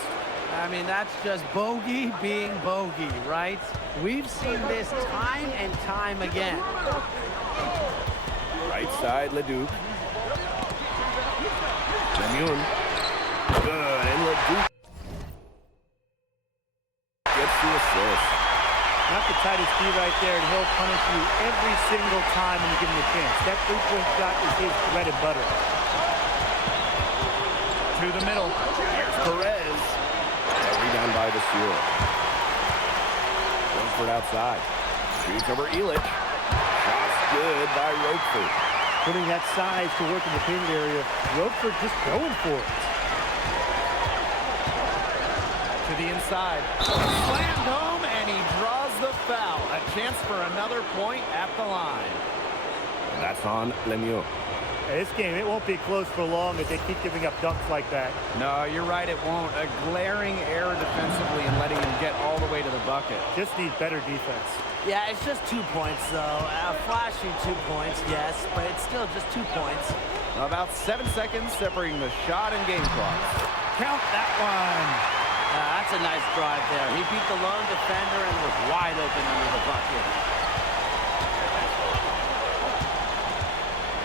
I mean, that's just bogey being bogey, right? We've seen this time and time again. Right side, Leduc. Lemieux. Good, and Leduc gets the assist. Not the tightest D right there, and he'll punish you every single time when you give him a chance. That three-point shot is his bread and butter. To the middle. Here's Perez. A rebound by Vasseur. Rutherford outside. Shoots over Elich. Shots good by Roquefort. Putting that size to work in the painted area. Roquefort just going for it. To the inside. Slammed home, and he draws the foul. A chance for another point at the line. And that's on Lemieux. This game, it won't be close for long if they keep giving up dunks like that. No, you're right, it won't. A glaring error defensively and letting him get all the way to the bucket. Just need better defense. Yeah, it's just 2 points, though. Flashy 2 points, yes, but it's still just 2 points. About 7 seconds separating the shot and game clocks. Count that one. That's a nice drive there. He beat the lone defender and was wide open under the bucket.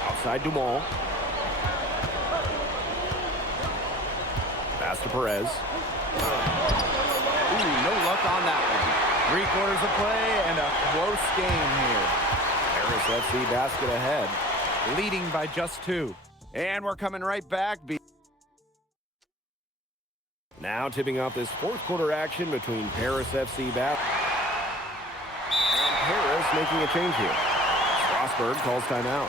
Outside Dumont. Pass to Perez. Ooh, no luck on that one. 3/4 of play and a close game here. Paris FC basket ahead. Leading by just 2. And we're coming right back. Now tipping off this fourth quarter action between Paris FC and Paris making a change here. Strasburg calls timeout.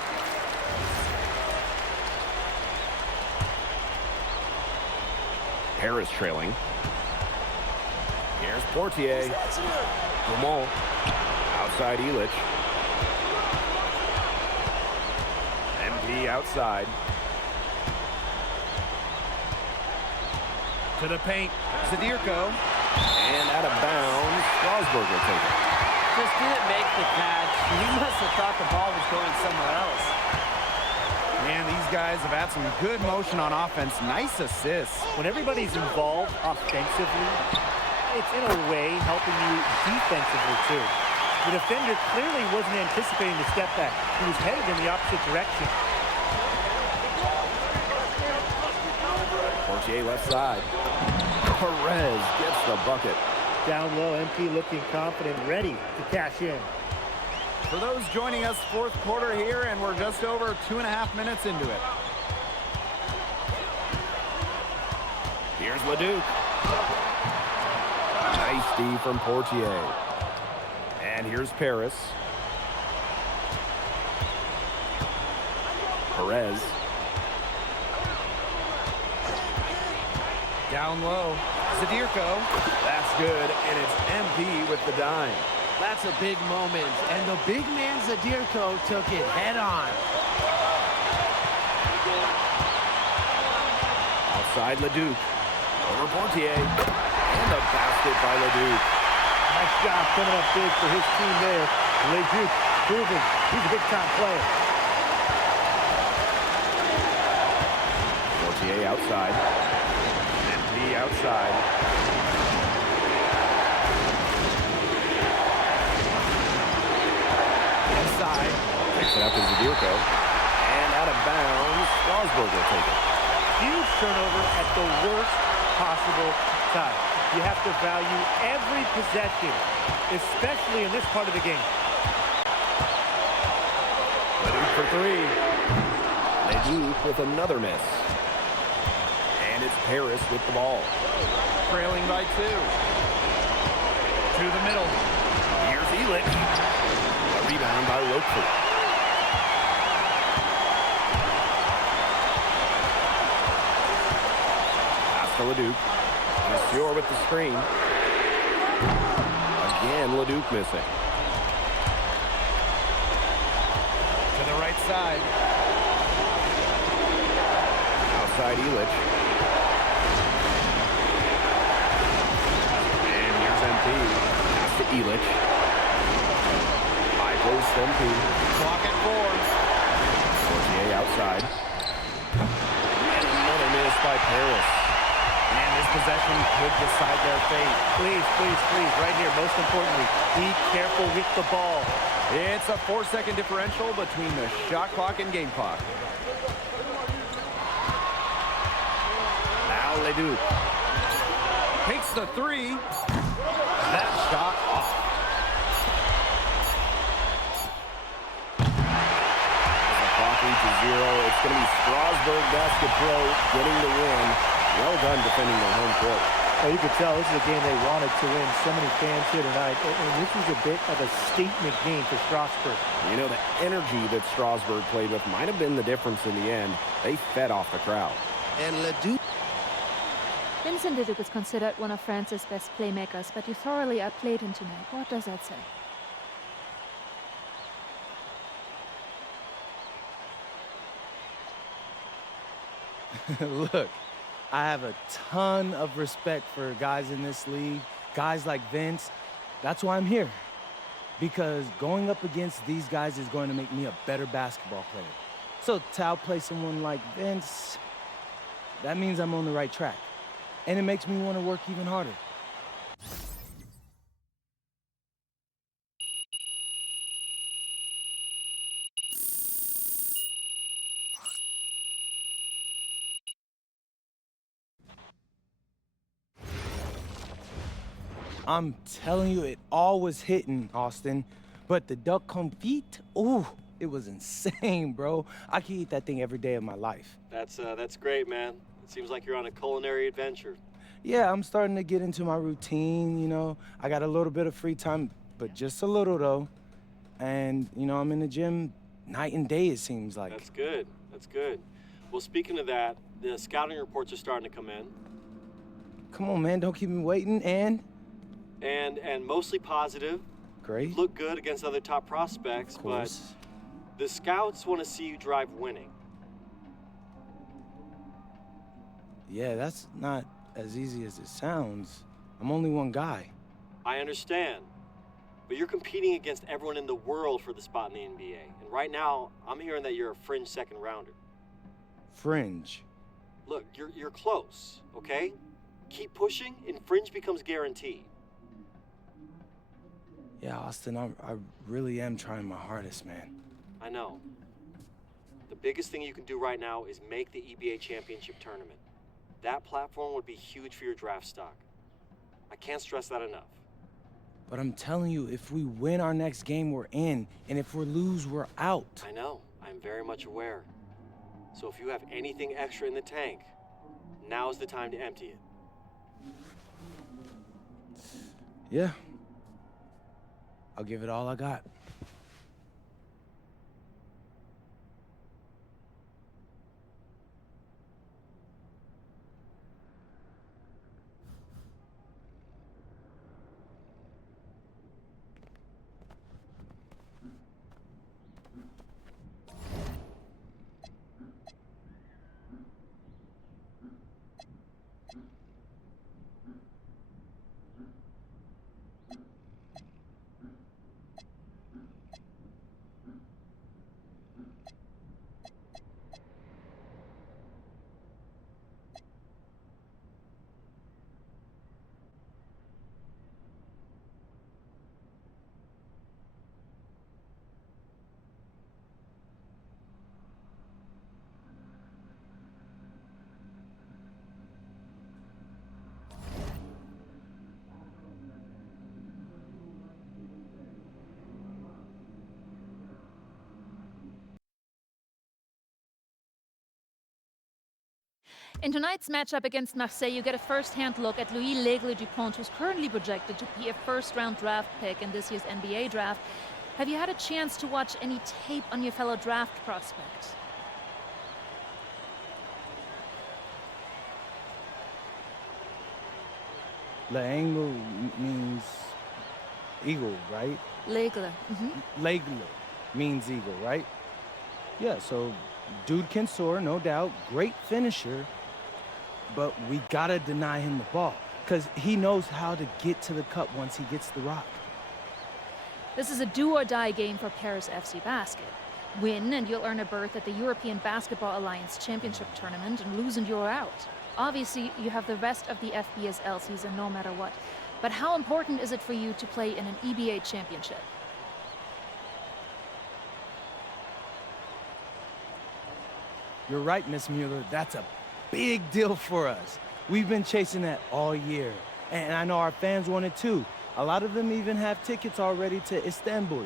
Paris trailing. Here's Portier. Dumont. Outside Elich. MP outside. To the paint. Zadirko. And out of bounds. Strasburg will take it. Just didn't make the catch. He must have thought the ball was going somewhere else. Man, these guys have had some good motion on offense. Nice assists. When everybody's involved offensively, it's in a way helping you defensively too. The defender clearly wasn't anticipating the step back. He was headed in the opposite direction. Portier left side. Perez gets the bucket. Down low, MP looking confident, ready to cash in. For those joining us, fourth quarter here, and we're just over 2.5 minutes into it. Here's Leduc. Nice D from Portier. And here's Paris. Perez. Down low. Zadirko, that's good, and it's MP with the dime. That's a big moment, and the big man Zadirko took it head on. Outside Leduc, over Portier, and a basket by Leduc. Nice job coming up big for his team there. Leduc proving he's a big-time player. Portier outside. MP outside. Inside. Picks it up to Zadirko. And out of bounds, Strasburg will take it. Huge turnover at the worst possible time. You have to value every possession, especially in this part of the game. Leduc for three. Leduc with another miss. And it's Paris with the ball. Trailing by 2. To the middle. Here's Elitch. A rebound by Roquefort. Pass to Leduc. Monsieur with the screen. Again, Leduc missing. To the right side. Outside Elitch. And here's MP. Pass to Elitch. High post MP. Clock at 4. Portier outside. And another miss by Paris. And this possession could decide their fate. Please, please, please, right here, most importantly, be careful with the ball. It's a 4-second differential between the shot clock and game clock. Now Leduc. Takes the 3. That shot off. As the clock reaches 0, it's going to be Strasburg Basket Pro getting the win. Well done defending their home court. Oh, you could tell this is a game they wanted to win. So many fans here tonight. And this was a bit of a statement game for Strasburg. You know, the energy that Strasburg played with might have been the difference in the end. They fed off the crowd. And Leduc. Vincent Leduc is considered one of France's best playmakers, but you thoroughly outplayed him tonight. What does that say? Look, I have a ton of respect for guys in this league, guys like Vince. That's why I'm here. Because going up against these guys is going to make me a better basketball player. So to outplay someone like Vince, that means I'm on the right track. And it makes me want to work even harder. I'm telling you, it all was hitting, Austin. But the duck confit, ooh, it was insane, bro. I could eat that thing every day of my life. That's great, man. It seems like you're on a culinary adventure. Yeah, I'm starting to get into my routine, you know. I got a little bit of free time, but just a little, though. And, you know, I'm in the gym night and day, it seems like. That's good. That's good. Well, speaking of that, the scouting reports are starting to come in. Come on, man, don't keep me waiting, and mostly positive. Great. You look good against other top prospects, but the scouts want to see you drive winning. Yeah, that's not as easy as it sounds. I'm only one guy. I understand, but you're competing against everyone in the world for the spot in the NBA. And right now, I'm hearing that you're a fringe second rounder. Fringe? Look, you're close, okay? Keep pushing, and fringe becomes guaranteed. Yeah, Austin, I really am trying my hardest, man. I know. The biggest thing you can do right now is make the EBA championship tournament. That platform would be huge for your draft stock. I can't stress that enough. But I'm telling you, if we win our next game, we're in. And if we lose, we're out. I know. I'm very much aware. So if you have anything extra in the tank, now's the time to empty it. Yeah. I'll give it all I got. In tonight's matchup against Marseille, you get a first-hand look at Louis L'Aigle-Dupont, who's currently projected to be a first-round draft pick in this year's NBA draft. Have you had a chance to watch any tape on your fellow draft prospect? L'Aigle means eagle, right? L'Aigle. L'Aigle means eagle, right? Yeah, so dude can soar, no doubt. Great finisher. But we gotta deny him the ball, because he knows how to get to the cup once he gets the rock. This is a do-or-die game for Paris FC Basket. Win and you'll earn a berth at the European Basketball Alliance Championship Tournament, and lose and you're out. Obviously, you have the rest of the FBSL season no matter what. But how important is it for you to play in an EBA championship? You're right, Miss Mueller. That's a big deal for us. We've been chasing that all year. And I know our fans want it too. A lot of them even have tickets already to Istanbul.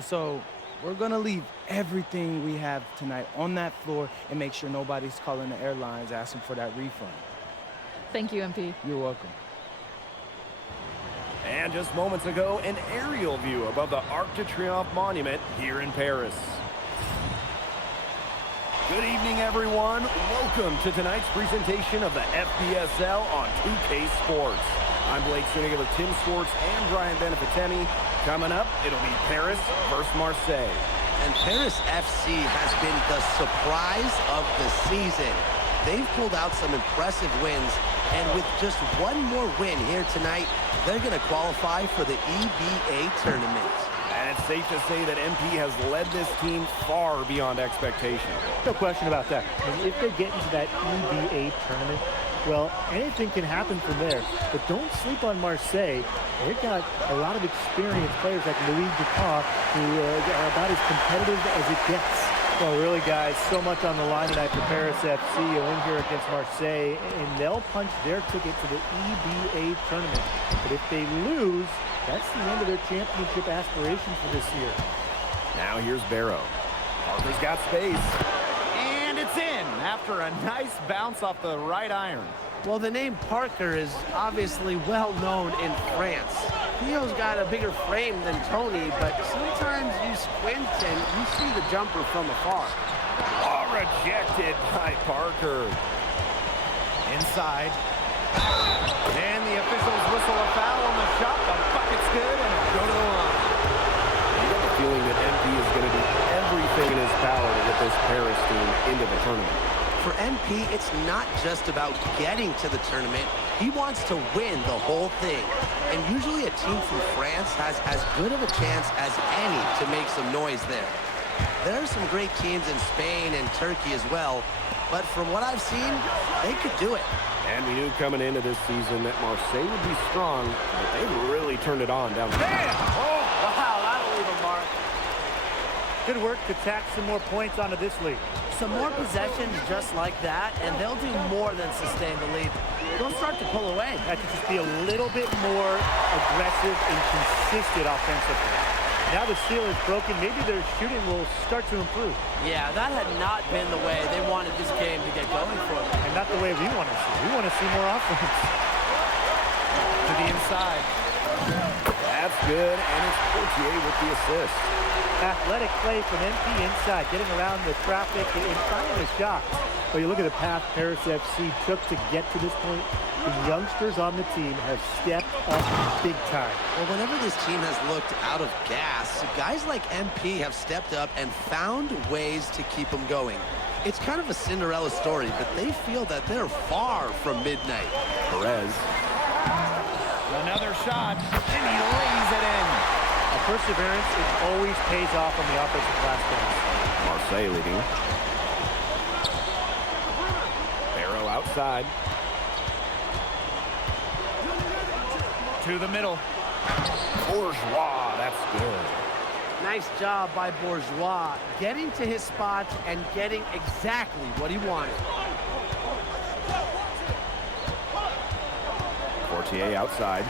So we're gonna leave everything we have tonight on that floor and make sure nobody's calling the airlines asking for that refund. Thank you, MP. You're welcome. And just moments ago, an aerial view above the Arc de Triomphe monument here in Paris. Good evening, everyone. Welcome to tonight's presentation of the FBSL on 2K Sports. I'm Blake Suniga with Tim Swartz and Brian Benefitemi. Coming up, it'll be Paris versus Marseille. And Paris FC has been the surprise of the season. They've pulled out some impressive wins, and with just one more win here tonight, they're going to qualify for the EBA tournament. And it's safe to say that MP has led this team far beyond expectation. No question about that. I mean, if they get into that EBA tournament, well, anything can happen from there. But don't sleep on Marseille. They've got a lot of experienced players like Louis Dupont, who are about as competitive as it gets. Well, really, guys, so much on the line tonight for Paris FC. A win here against Marseille, and they'll punch their ticket to the EBA tournament. But if they lose, that's the end of their championship aspirations for this year. Now here's Barrow. Parker's got space. And it's in after a nice bounce off the right iron. Well, the name Parker is obviously well known in France. Theo's got a bigger frame than Tony, but sometimes you squint and you see the jumper from afar. Oh, rejected by Parker. Inside. And the officials whistle a foul on the shot. The bucket's good, and it'll go to the line. You get the feeling that MP is going to do everything in his power to get this Paris team into the tournament. For MP, it's not just about getting to the tournament. He wants to win the whole thing. And usually a team from France has as good of a chance as any to make some noise there. There are some great teams in Spain and Turkey as well, but from what I've seen, they could do it. And we knew coming into this season that Marseille would be strong, but they really turned it on down there. Oh, wow, that'll leave a mark. Good work to tack some more points onto this lead. Some more possessions just like that, and they'll do more than sustain the lead. They'll start to pull away. That could just be a little bit more aggressive and consistent offensively. Now the seal is broken. Maybe their shooting will start to improve. Yeah, that had not been the way they wanted this game to get going for them. And not the way we want to see. We want to see more offense. To the inside. That's good, and it's Portier with the assist. Athletic play from MP inside, getting around the traffic and finding a shot. But you look at the path Paris FC took to get to this point. The youngsters on the team have stepped up big time. Well, whenever this team has looked out of gas, guys like MP have stepped up and found ways to keep them going. It's kind of a Cinderella story, but they feel that they're far from midnight. Perez. Another shot, and he lays it in. Perseverance, it always pays off on the offensive glass games. Marseille leading. Barrow outside. To the middle. Bourgeois, that's good. Nice job by Bourgeois, getting to his spot and getting exactly what he wanted. Portier outside.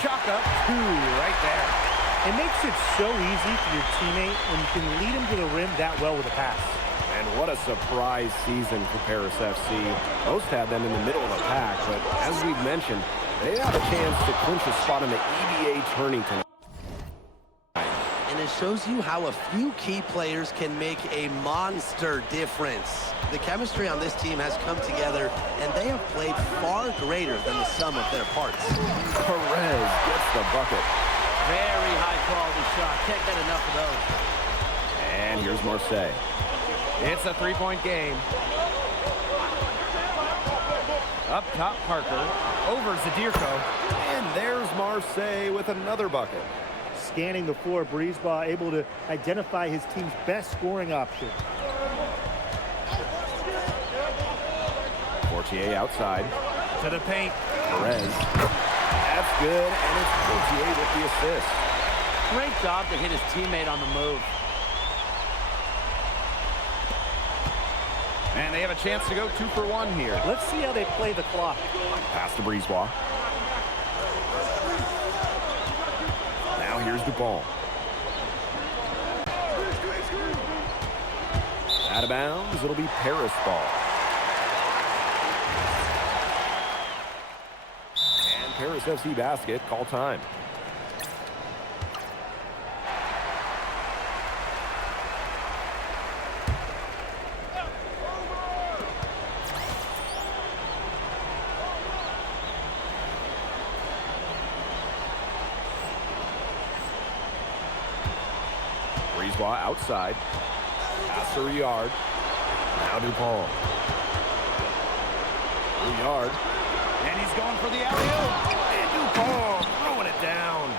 Chaka, two right there. It makes it so easy for your teammate when you can lead him to the rim that well with a pass. And What a surprise season for Paris FC. Most had them in the middle of the pack, but as we've mentioned, they have a chance to clinch a spot in the EBA tourney tonight. And it shows you how a few key players can make a monster difference. The chemistry on this team has come together, and they have played far greater than the sum of their parts. Perez gets the bucket. Very high-quality shot. Can't get enough of those. And here's Marseille. It's a three-point game. Up top, Parker. Over Zadirko. And there's Marseille with another bucket. Scanning the floor, Brisebois able to identify his team's best scoring option. Fortier outside. To the paint. Perez. That's good, and it's Fortier with the assist. Great job to hit his teammate on the move. And they have a chance to go 2 for 1 here. Let's see how they play the clock. Pass to Brisebois. Now here's Dupont. Out of bounds, it'll be Paris ball. And Paris FC basket, call time. Brisebois outside. Pass to Riyard. Now Dupont. Riyard. And he's going for the alley-oop. And Dupont throwing it down.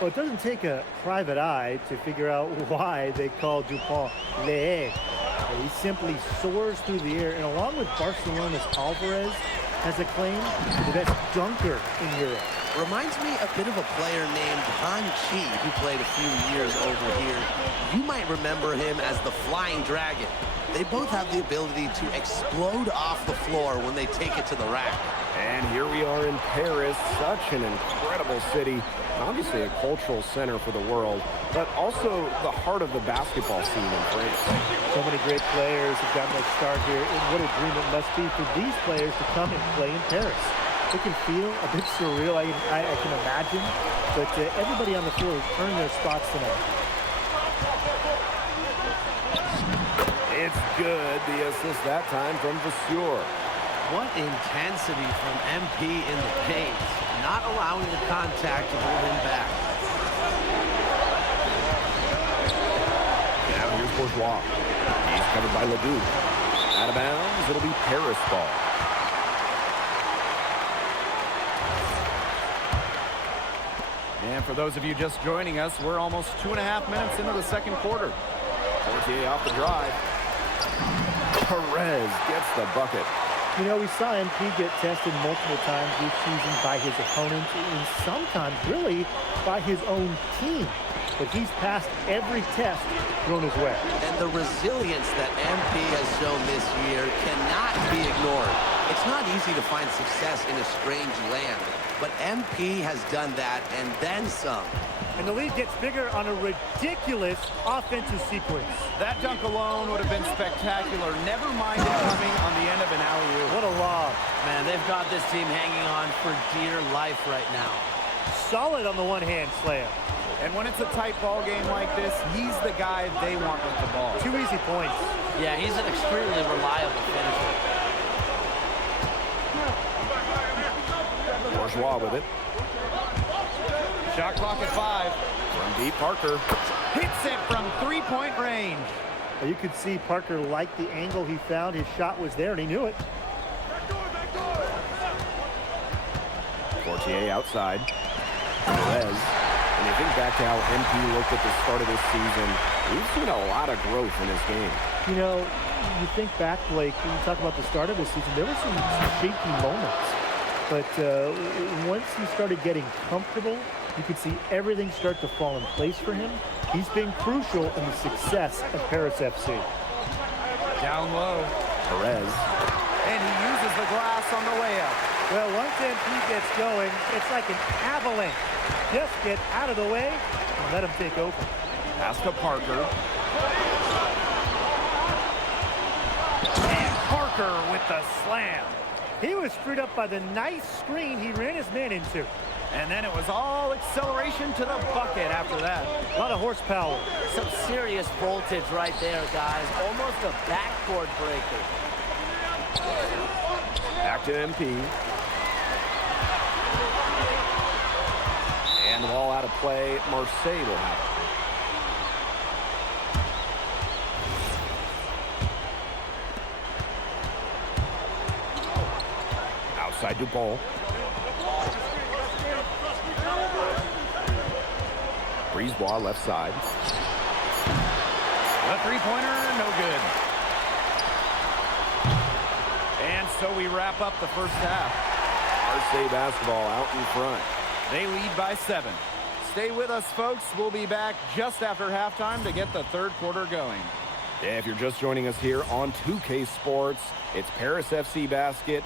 Well, it doesn't take a private eye to figure out why they call Dupont Le. He simply soars through the air, and along with Barcelona's Alvarez, has a claim to the best dunker in Europe. Reminds me a bit of a player named Han Chi, who played a few years over here. You might remember him as the Flying Dragon. They both have the ability to explode off the floor when they take it to the rack. And here we are in Paris, such an incredible city. Obviously a cultural center for the world, but also the heart of the basketball scene in France. So many great players have gotten their start here, and what a dream it must be for these players to come and play in Paris. It can feel a bit surreal, I can imagine, but everybody on the floor has earned their spots tonight. It's good, the assist that time from Vasseur. What intensity from MP in the paint, not allowing the contact to hold him back. Now here's Bourgeois. He's covered by Ledoux. Out of bounds, it'll be Paris ball. And for those of you just joining us, we're almost 2.5 minutes into the second quarter. Fortier off the drive. Perez gets the bucket. You know, we saw MP get tested multiple times this season by his opponents, and sometimes really by his own team. But he's passed every test thrown his way. And the resilience that MP has shown this year cannot be ignored. It's not easy to find success in a strange land, but MP has done that and then some. And the lead gets bigger on a ridiculous offensive sequence. That dunk alone would have been spectacular. Never mind it coming on the end of an alley-oop. What a lob. Man, they've got this team hanging on for dear life right now. Solid on the one-hand slam. And when it's a tight ball game like this, he's the guy they want with the ball. 2 easy points. Yeah, he's an extremely reliable finisher. Bourgeois with it. Shot clock at 5. From deep, Parker. Hits it from three-point range. You could see Parker liked the angle he found. His shot was there, and he knew it. Fortier outside. Perez. When you think back to how MP looked at the start of this season, we've seen a lot of growth in his game. You know, you think back, Blake, when you talk about the start of the season, there were some shaky moments. But once he started getting comfortable, you could see everything start to fall in place for him. He's been crucial in the success of Paris FC. Down low. Perez. And he uses the glass on the layup. Well, once MP gets going, it's like an avalanche. Just get out of the way and let him take over. Pass to Parker. the slam. He was screwed up by the nice screen he ran his man into. And then it was all acceleration to the bucket after that. A lot of horsepower. Some serious voltage right there, guys. Almost a backboard breaker. Back to MP. And the ball out of play. Marseille will have it. Outside Dupont. Brisebois left side. The three-pointer, no good. And so we wrap up the first half. Marseille basketball out in front. They lead by 7. Stay with us, folks. We'll be back just after halftime to get the third quarter going. Yeah, if you're just joining us here on 2K Sports, it's Paris FC Basket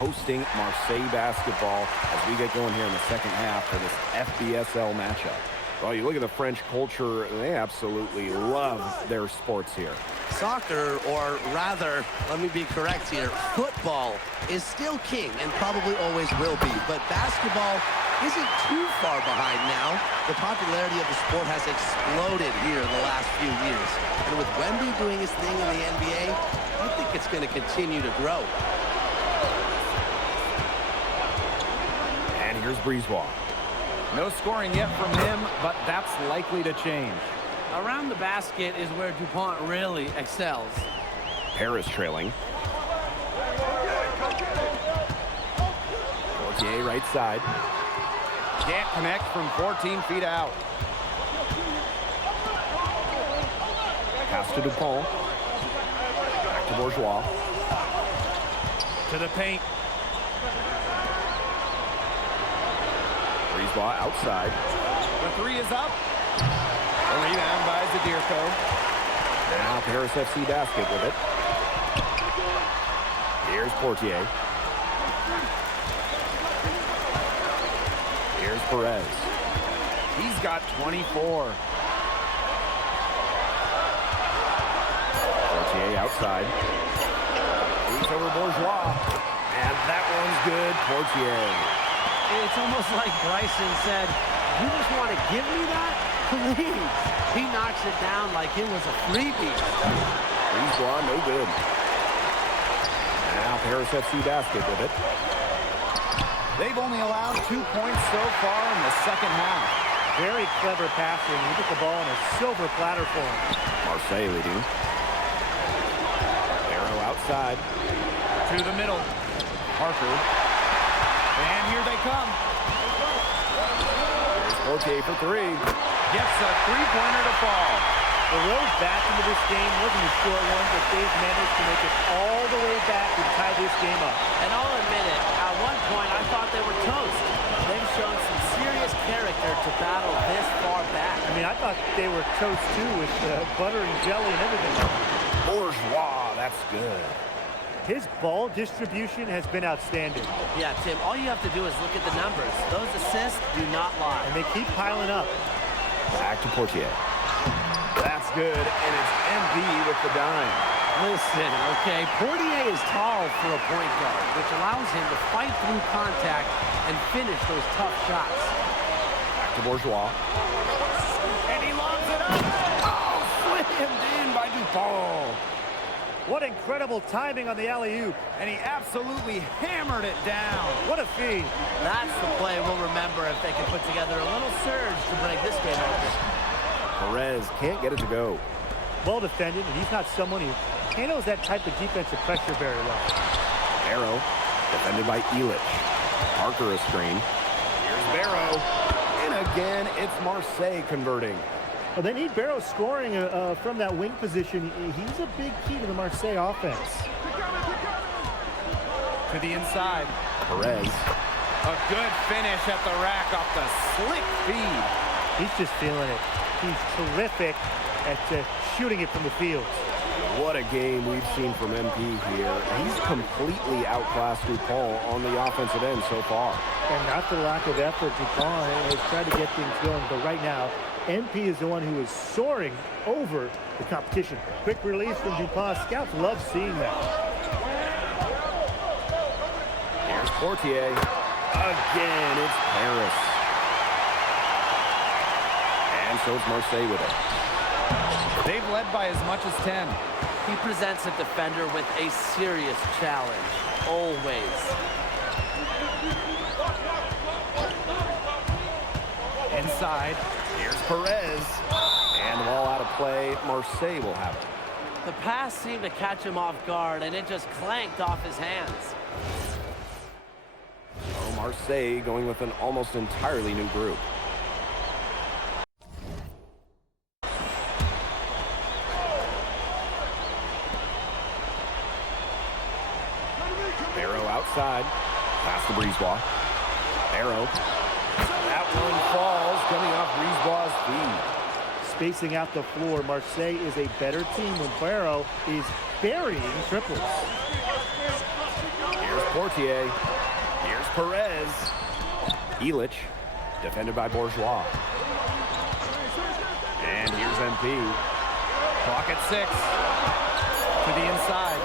hosting Marseille basketball as we get going here in the second half for this FBSL matchup. Well, you look at the French culture, they absolutely love their sports here. Soccer, or rather, let me be correct here, football is still king and probably always will be, but basketball isn't too far behind now. The popularity of the sport has exploded here in the last few years. And with Wemby doing his thing in the NBA, I think it's going to continue to grow. And here's Brisebois. No scoring yet from him, but that's likely to change. Around the basket is where Dupont really excels. Paris trailing. Portier right side. Can't connect from 14 feet out. Pass to Dupont. Back to Bourgeois. To the paint. Brisebois outside. The three is up. A rebound by Zadirko. Now Paris FC basket with it. Here's Portier. Here's Perez. He's got 24. Portier outside. He's over Bourgeois. And that one's good. Portier. It's almost like Bryson said, you just want to give me that? Please. He knocks it down like it was a freebie. Brisebois, no good. Now Paris FC basket with it. They've only allowed 2 points so far in the second half. Very clever passing. He put the ball on a silver platter for him. Marseille leading. Arrow outside. To the middle. Parker. And here they come. There's Portier for three. Gets a three-pointer to fall. The road back into this game wasn't a short one, but they've managed to make it all the way back and tie this game up. And I'll admit it, at one point I thought they were toast. They've shown some serious character to battle this far back. I mean, I thought they were toast too with butter and jelly and everything. Bourgeois, that's good. His ball distribution has been outstanding. Yeah, Tim, all you have to do is look at the numbers. Those assists do not lie. And they keep piling up. Back to Portier. That's good, and it's MB with the dime. Listen, okay, Portier is tall for a point guard, which allows him to fight through contact and finish those tough shots. Back to Bourgeois. And he lobs it up. Oh, slammed in by Dupont. What incredible timing on the alley-oop. And he absolutely hammered it down. What a feed. That's the play we'll remember if they can put together a little surge to break this game open. Perez can't get it to go. Well defended, and he's not someone who handles that type of defensive pressure very well. Barrow, defended by Illich. Parker a screen. Here's Barrow. And again, it's Marseille converting. Well, they need Barrow scoring from that wing position. He's a big key to the Marseille offense. To the inside. Perez. A good finish at the rack off the slick feed. He's just feeling it. He's terrific at shooting it from the field. What a game we've seen from MP here. He's completely outclassed Dupont on the offensive end so far. And not the lack of effort. Dupont has tried to get things going, but right now, MP is the one who is soaring over the competition. Quick release from Dupont. Scouts love seeing that. Here's Portier. Again, it's Paris. And so it's Marseille with it. They've led by as much as 10. He presents a defender with a serious challenge, always. Inside. Here's Perez. And the ball out of play. Marseille will have it. The pass seemed to catch him off guard, and it just clanked off his hands. So Marseille going with an almost entirely new group. Barrow outside. Pass to Brisebois. Barrow. That one falls, coming off Brisebois' feet. Spacing out the floor, Marseille is a better team when Barrow is burying triples. Here's Portier. Here's Perez. Illich, defended by Bourgeois. And here's MP. Clock at 6. To the inside.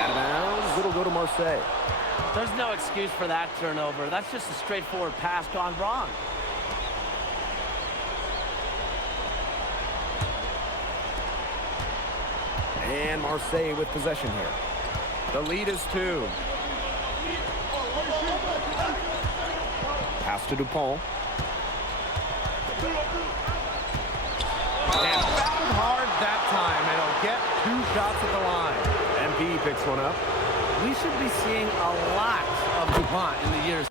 Out of bounds. It'll go to Marseille. There's no excuse for that turnover. That's just a straightforward pass gone wrong. And Marseille with possession here. The lead is 2. Pass to Dupont. And fouled hard that time. It'll get 2 shots at the line. MP picks one up. We should be seeing a lot of Dupont in the years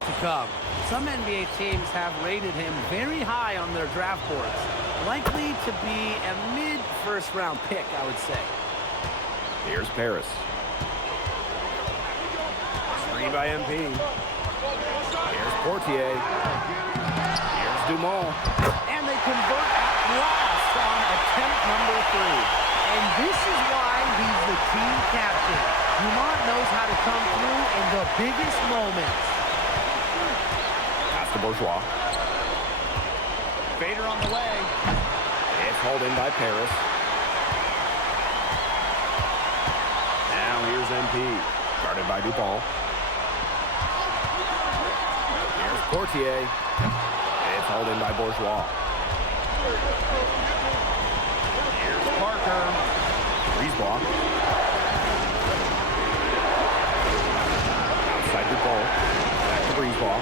to come. Some NBA teams have rated him very high on their draft boards. Likely to be a mid-first round pick, I would say. Here's Paris. Screen by MP. Here's Portier. Here's Dumont. And they convert at last on attempt number 3. And this is why he's the team captain. Dumont knows how to come through in the biggest moments. Pass to Bourgeois. Fader on the way. It's hauled in by Paris. Now here's MP. Guarded by Dupont. Here's Portier. It's hauled in by Bourgeois. Here's Parker. Brisebois. Outside Dupont. Back to Brisebois.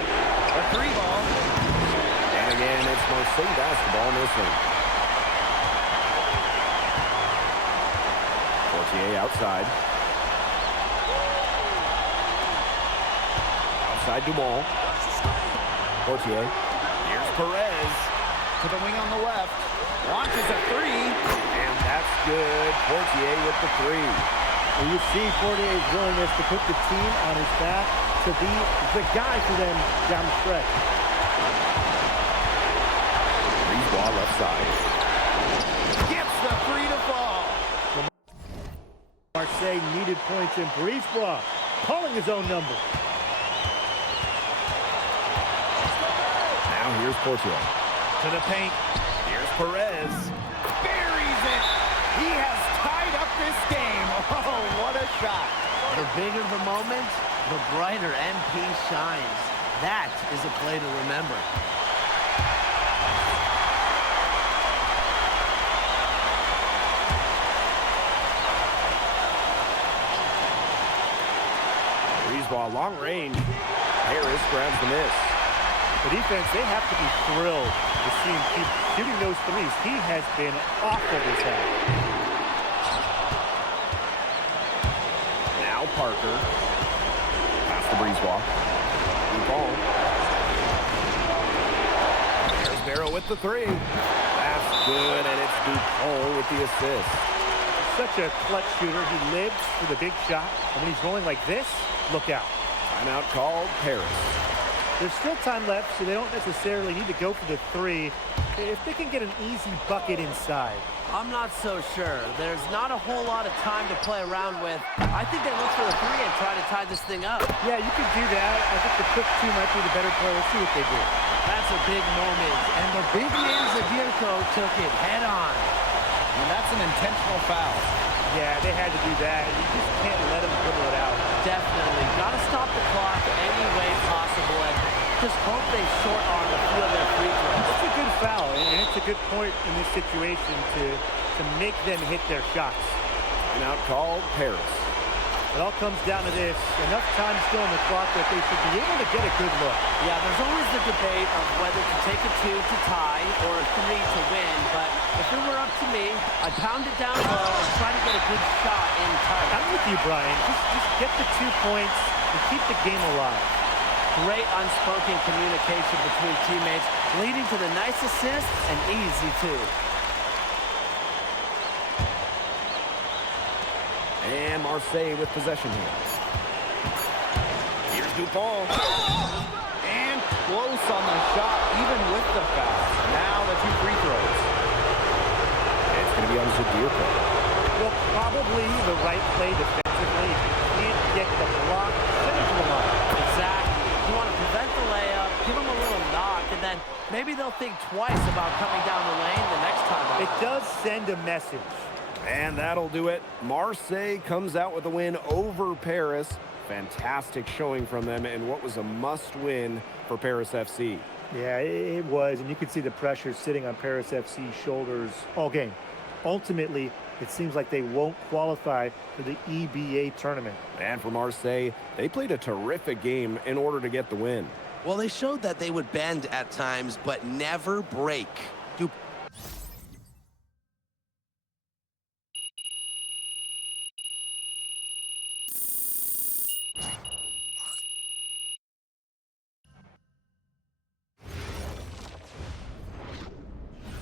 A 3-ball. And again, it's Marseille basketball missing. Portier outside. Outside Dumont. Portier. Here's Perez. To the wing on the left. Launches a 3. And that's good. Portier with the 3. Well, you see Portier's willingness to put the team on his back to be the guy for them down the stretch. Brisebois left side. Gets the 3 to fall. Marseille needed points in Brisebois, calling his own number. Now here's Portier. To the paint. Here's Perez. Buries it. He has tied up this game. Oh, what a shot. The bigger the moment, the brighter MP shines. That is a play to remember. Brisebois long range. Harris grabs the miss. The defense, they have to be thrilled to see him keep shooting those threes. He has been awful this half. Now Parker. Pass to Brisebois. Dupont. There's Barrow with the 3. That's good, and it's Dupont with the assist. Such a clutch shooter. He lives for the big shot. And when he's rolling like this, look out. Timeout called, Paris. There's still time left, so they don't necessarily need to go for the 3 if they can get an easy bucket inside. I'm not so sure. There's not a whole lot of time to play around with. I think they look for the 3 and try to tie this thing up. Yeah, you could do that. I think the quick 2 might be the better play. Let's see what they do. That's a a big moment, and the big man Zadirko took it head on. And that's an intentional foul. Yeah, they had to do that. You just can't let them dribble it out. Definitely. Got to stop the clock any way possible and just hope they short arm a few of their free throws. It's a good foul, and it's a good point in this situation to make them hit their shots. And out called Paris. It all comes down to this. Enough time still on the clock that they should be able to get a good look. Yeah, there's always the debate of whether to take a 2 to tie or a 3 to win, but if it were up to me, I'd pound it down low and try to get a good shot in time. I'm with you, Brian. Just get the 2 points and keep the game alive. Great unspoken communication between teammates, leading to the nice assist and easy 2. And Marseille with possession here. Here's Dupont. And close on the shot, even with the foul. Now the 2 free throws. It's going to be on Zadirko. Well, probably the right play defensively. If you can't get the block, send it to the line. Exactly. You want to prevent the layup, give them a little knock, and then maybe they'll think twice about coming down the lane the next time around. It does send a message. And that'll do it. Marseille comes out with a win over Paris. Fantastic showing from them and what was a must-win for Paris FC. Yeah, it was, and you could see the pressure sitting on Paris FC's shoulders all game. Ultimately, it seems like they won't qualify for the EBA tournament. And for Marseille, they played a terrific game in order to get the win. Well, they showed that they would bend at times, but never break.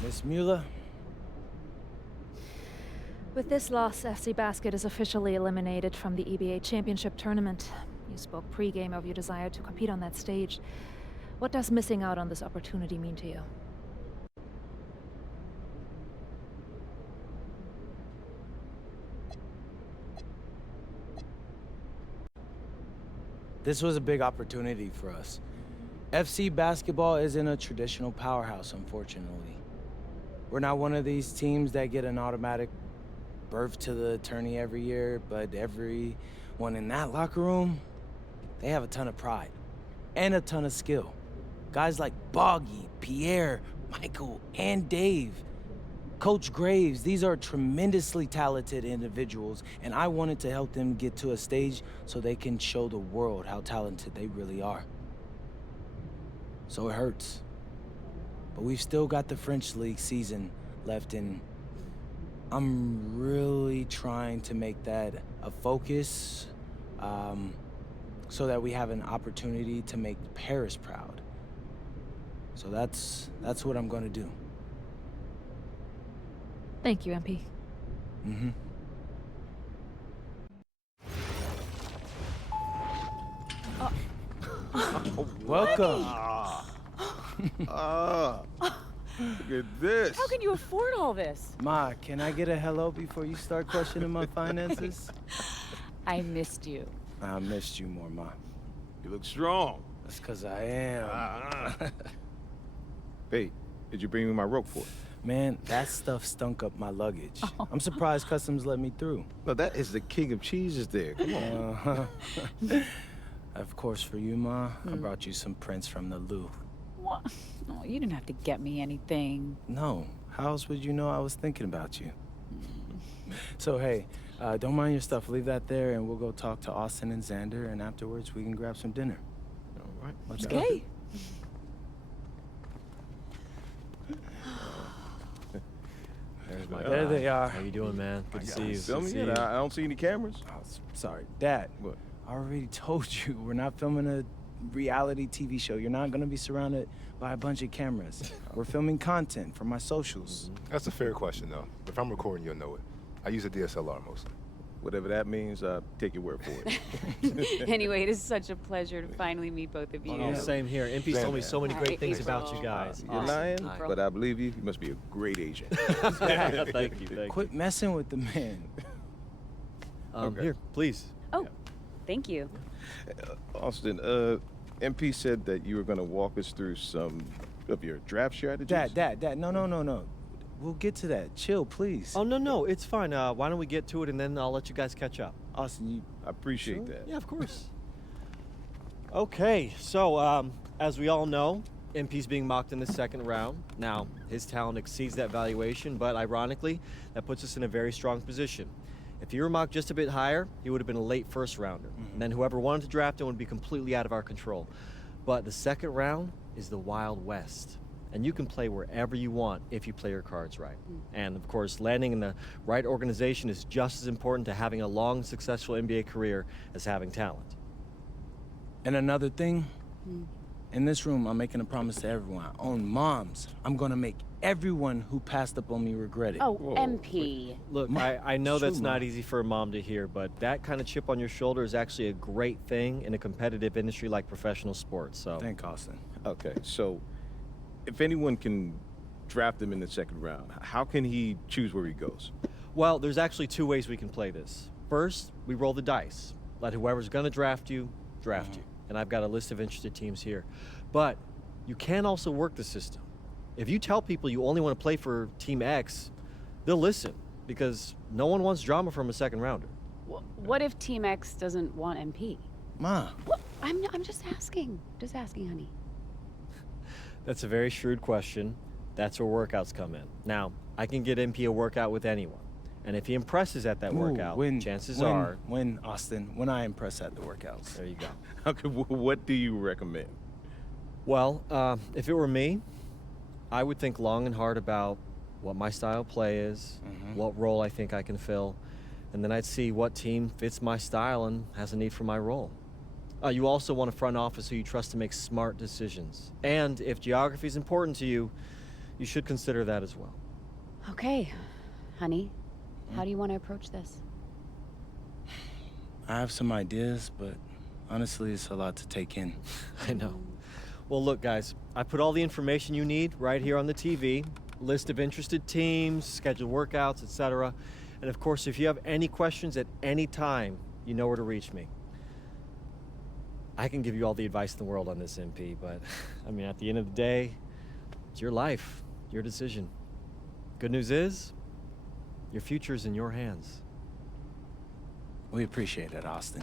Miss Mueller? With this loss, FC Basket is officially eliminated from the EBA Championship Tournament. You spoke pre-game of your desire to compete on that stage. What does missing out on this opportunity mean to you? This was a big opportunity for us. FC basketball isn't a traditional powerhouse, unfortunately. We're not one of these teams that get an automatic berth to the tourney every year, but everyone in that locker room, they have a ton of pride and a ton of skill. Guys like Boggy, Pierre, Michael, and Dave. Coach Graves, these are tremendously talented individuals, and I wanted to help them get to a stage so they can show the world how talented they really are. So it hurts. But we've still got the French League season left, and I'm really trying to make that a focus so that we have an opportunity to make Paris proud. So that's what I'm going to do. Thank you, MP. Mm-hmm. Welcome. Look at this. How can you afford all this? Ma, can I get a hello before you start questioning my finances? I missed you. I missed you more, Ma. You look strong. That's because I am. Hey, did you bring me my rope for it? Man, that stuff stunk up my luggage. I'm surprised customs let me through. No, that is the king of cheeses there. Come on. Of course, for you, Ma, I brought you some prints from the Louvre. What? No, you didn't have to get me anything. No. How else would you know I was thinking about you? So, hey, don't mind your stuff. Leave that there, and we'll go talk to Austin and Xander, and afterwards we can grab some dinner. All right. Let's go. Okay. There they are. How you doing, man? Good to see you. Film me? I don't see any cameras. Oh, sorry. Dad, What? I already told you, we're not filming a reality TV show. You're not going to be surrounded by a bunch of cameras. We're filming content for my socials. That's a fair question, though. If I'm recording, you'll know it. I use a DSLR mostly. Whatever that means, take your word for it. Anyway, it is such a pleasure to finally meet both of you. Oh, same here. MP's told me so many great things about you guys. You're lying, but I believe you. You must be a great agent. Thank you. Quit messing with the man. Here, please. Oh, thank you. Austin, MP said that you were going to walk us through some Of your draft strategies? Dad, no. We'll get to that. Chill, please. Oh, no, it's fine. Why don't we get to it, and then I'll let you guys catch up. Austin, I appreciate that. Yeah, of course. Okay, so as we all know, MP's being mocked in the second round. Now, his talent exceeds that valuation, but ironically, that puts us in a very strong position. If he were mocked just a bit higher, he would have been a late first rounder. And then whoever wanted to draft him would be completely out of our control. But the second round is the Wild West. And you can play wherever you want if you play your cards right. And of course, landing in the right organization is just as important to having a long, successful NBA career as having talent. And another thing, in this room, I'm making a promise to everyone. On moms, I'm gonna make everyone who passed up on me regret it. Oh, MP. Look, I know True, that's not Mom. easy for a mom to hear, but that kind of chip on your shoulder is actually a great thing in a competitive industry like professional sports. So Thank Austin. Okay, so if anyone can draft him in the second round, how can he choose where he goes? Well, there's actually two ways we can play this. First, we roll the dice. Let whoever's going to draft you. And I've got a list of interested teams here. But you can also work the system. If you tell people you only want to play for Team X, they'll listen because no one wants drama from a second rounder. What if Team X doesn't want MP? Ma. What? I'm just asking. Just asking, honey. That's a very shrewd question. That's where workouts come in. Now, I can get MP a workout with anyone. And if he impresses at that workout, chances are... When, Austin, when I impress at the workouts. There you go. Okay, what do you recommend? Well, if it were me, I would think long and hard about what my style of play is, what role I think I can fill, and then I'd see what team fits my style and has a need for my role. You also want a front office who you trust to make smart decisions. And if geography is important to you, you should consider that as well. Okay, honey. How do you want to approach this? I have some ideas, but honestly, it's a lot to take in. I know. Well, look, guys, I put all the information you need right here on the TV. List of interested teams, scheduled workouts, etc. And of course, if you have any questions at any time, you know where to reach me. I can give you all the advice in the world on this, MP, but I mean, at the end of the day, it's your life, your decision. Good news is, your future's in your hands. We appreciate it, Austin.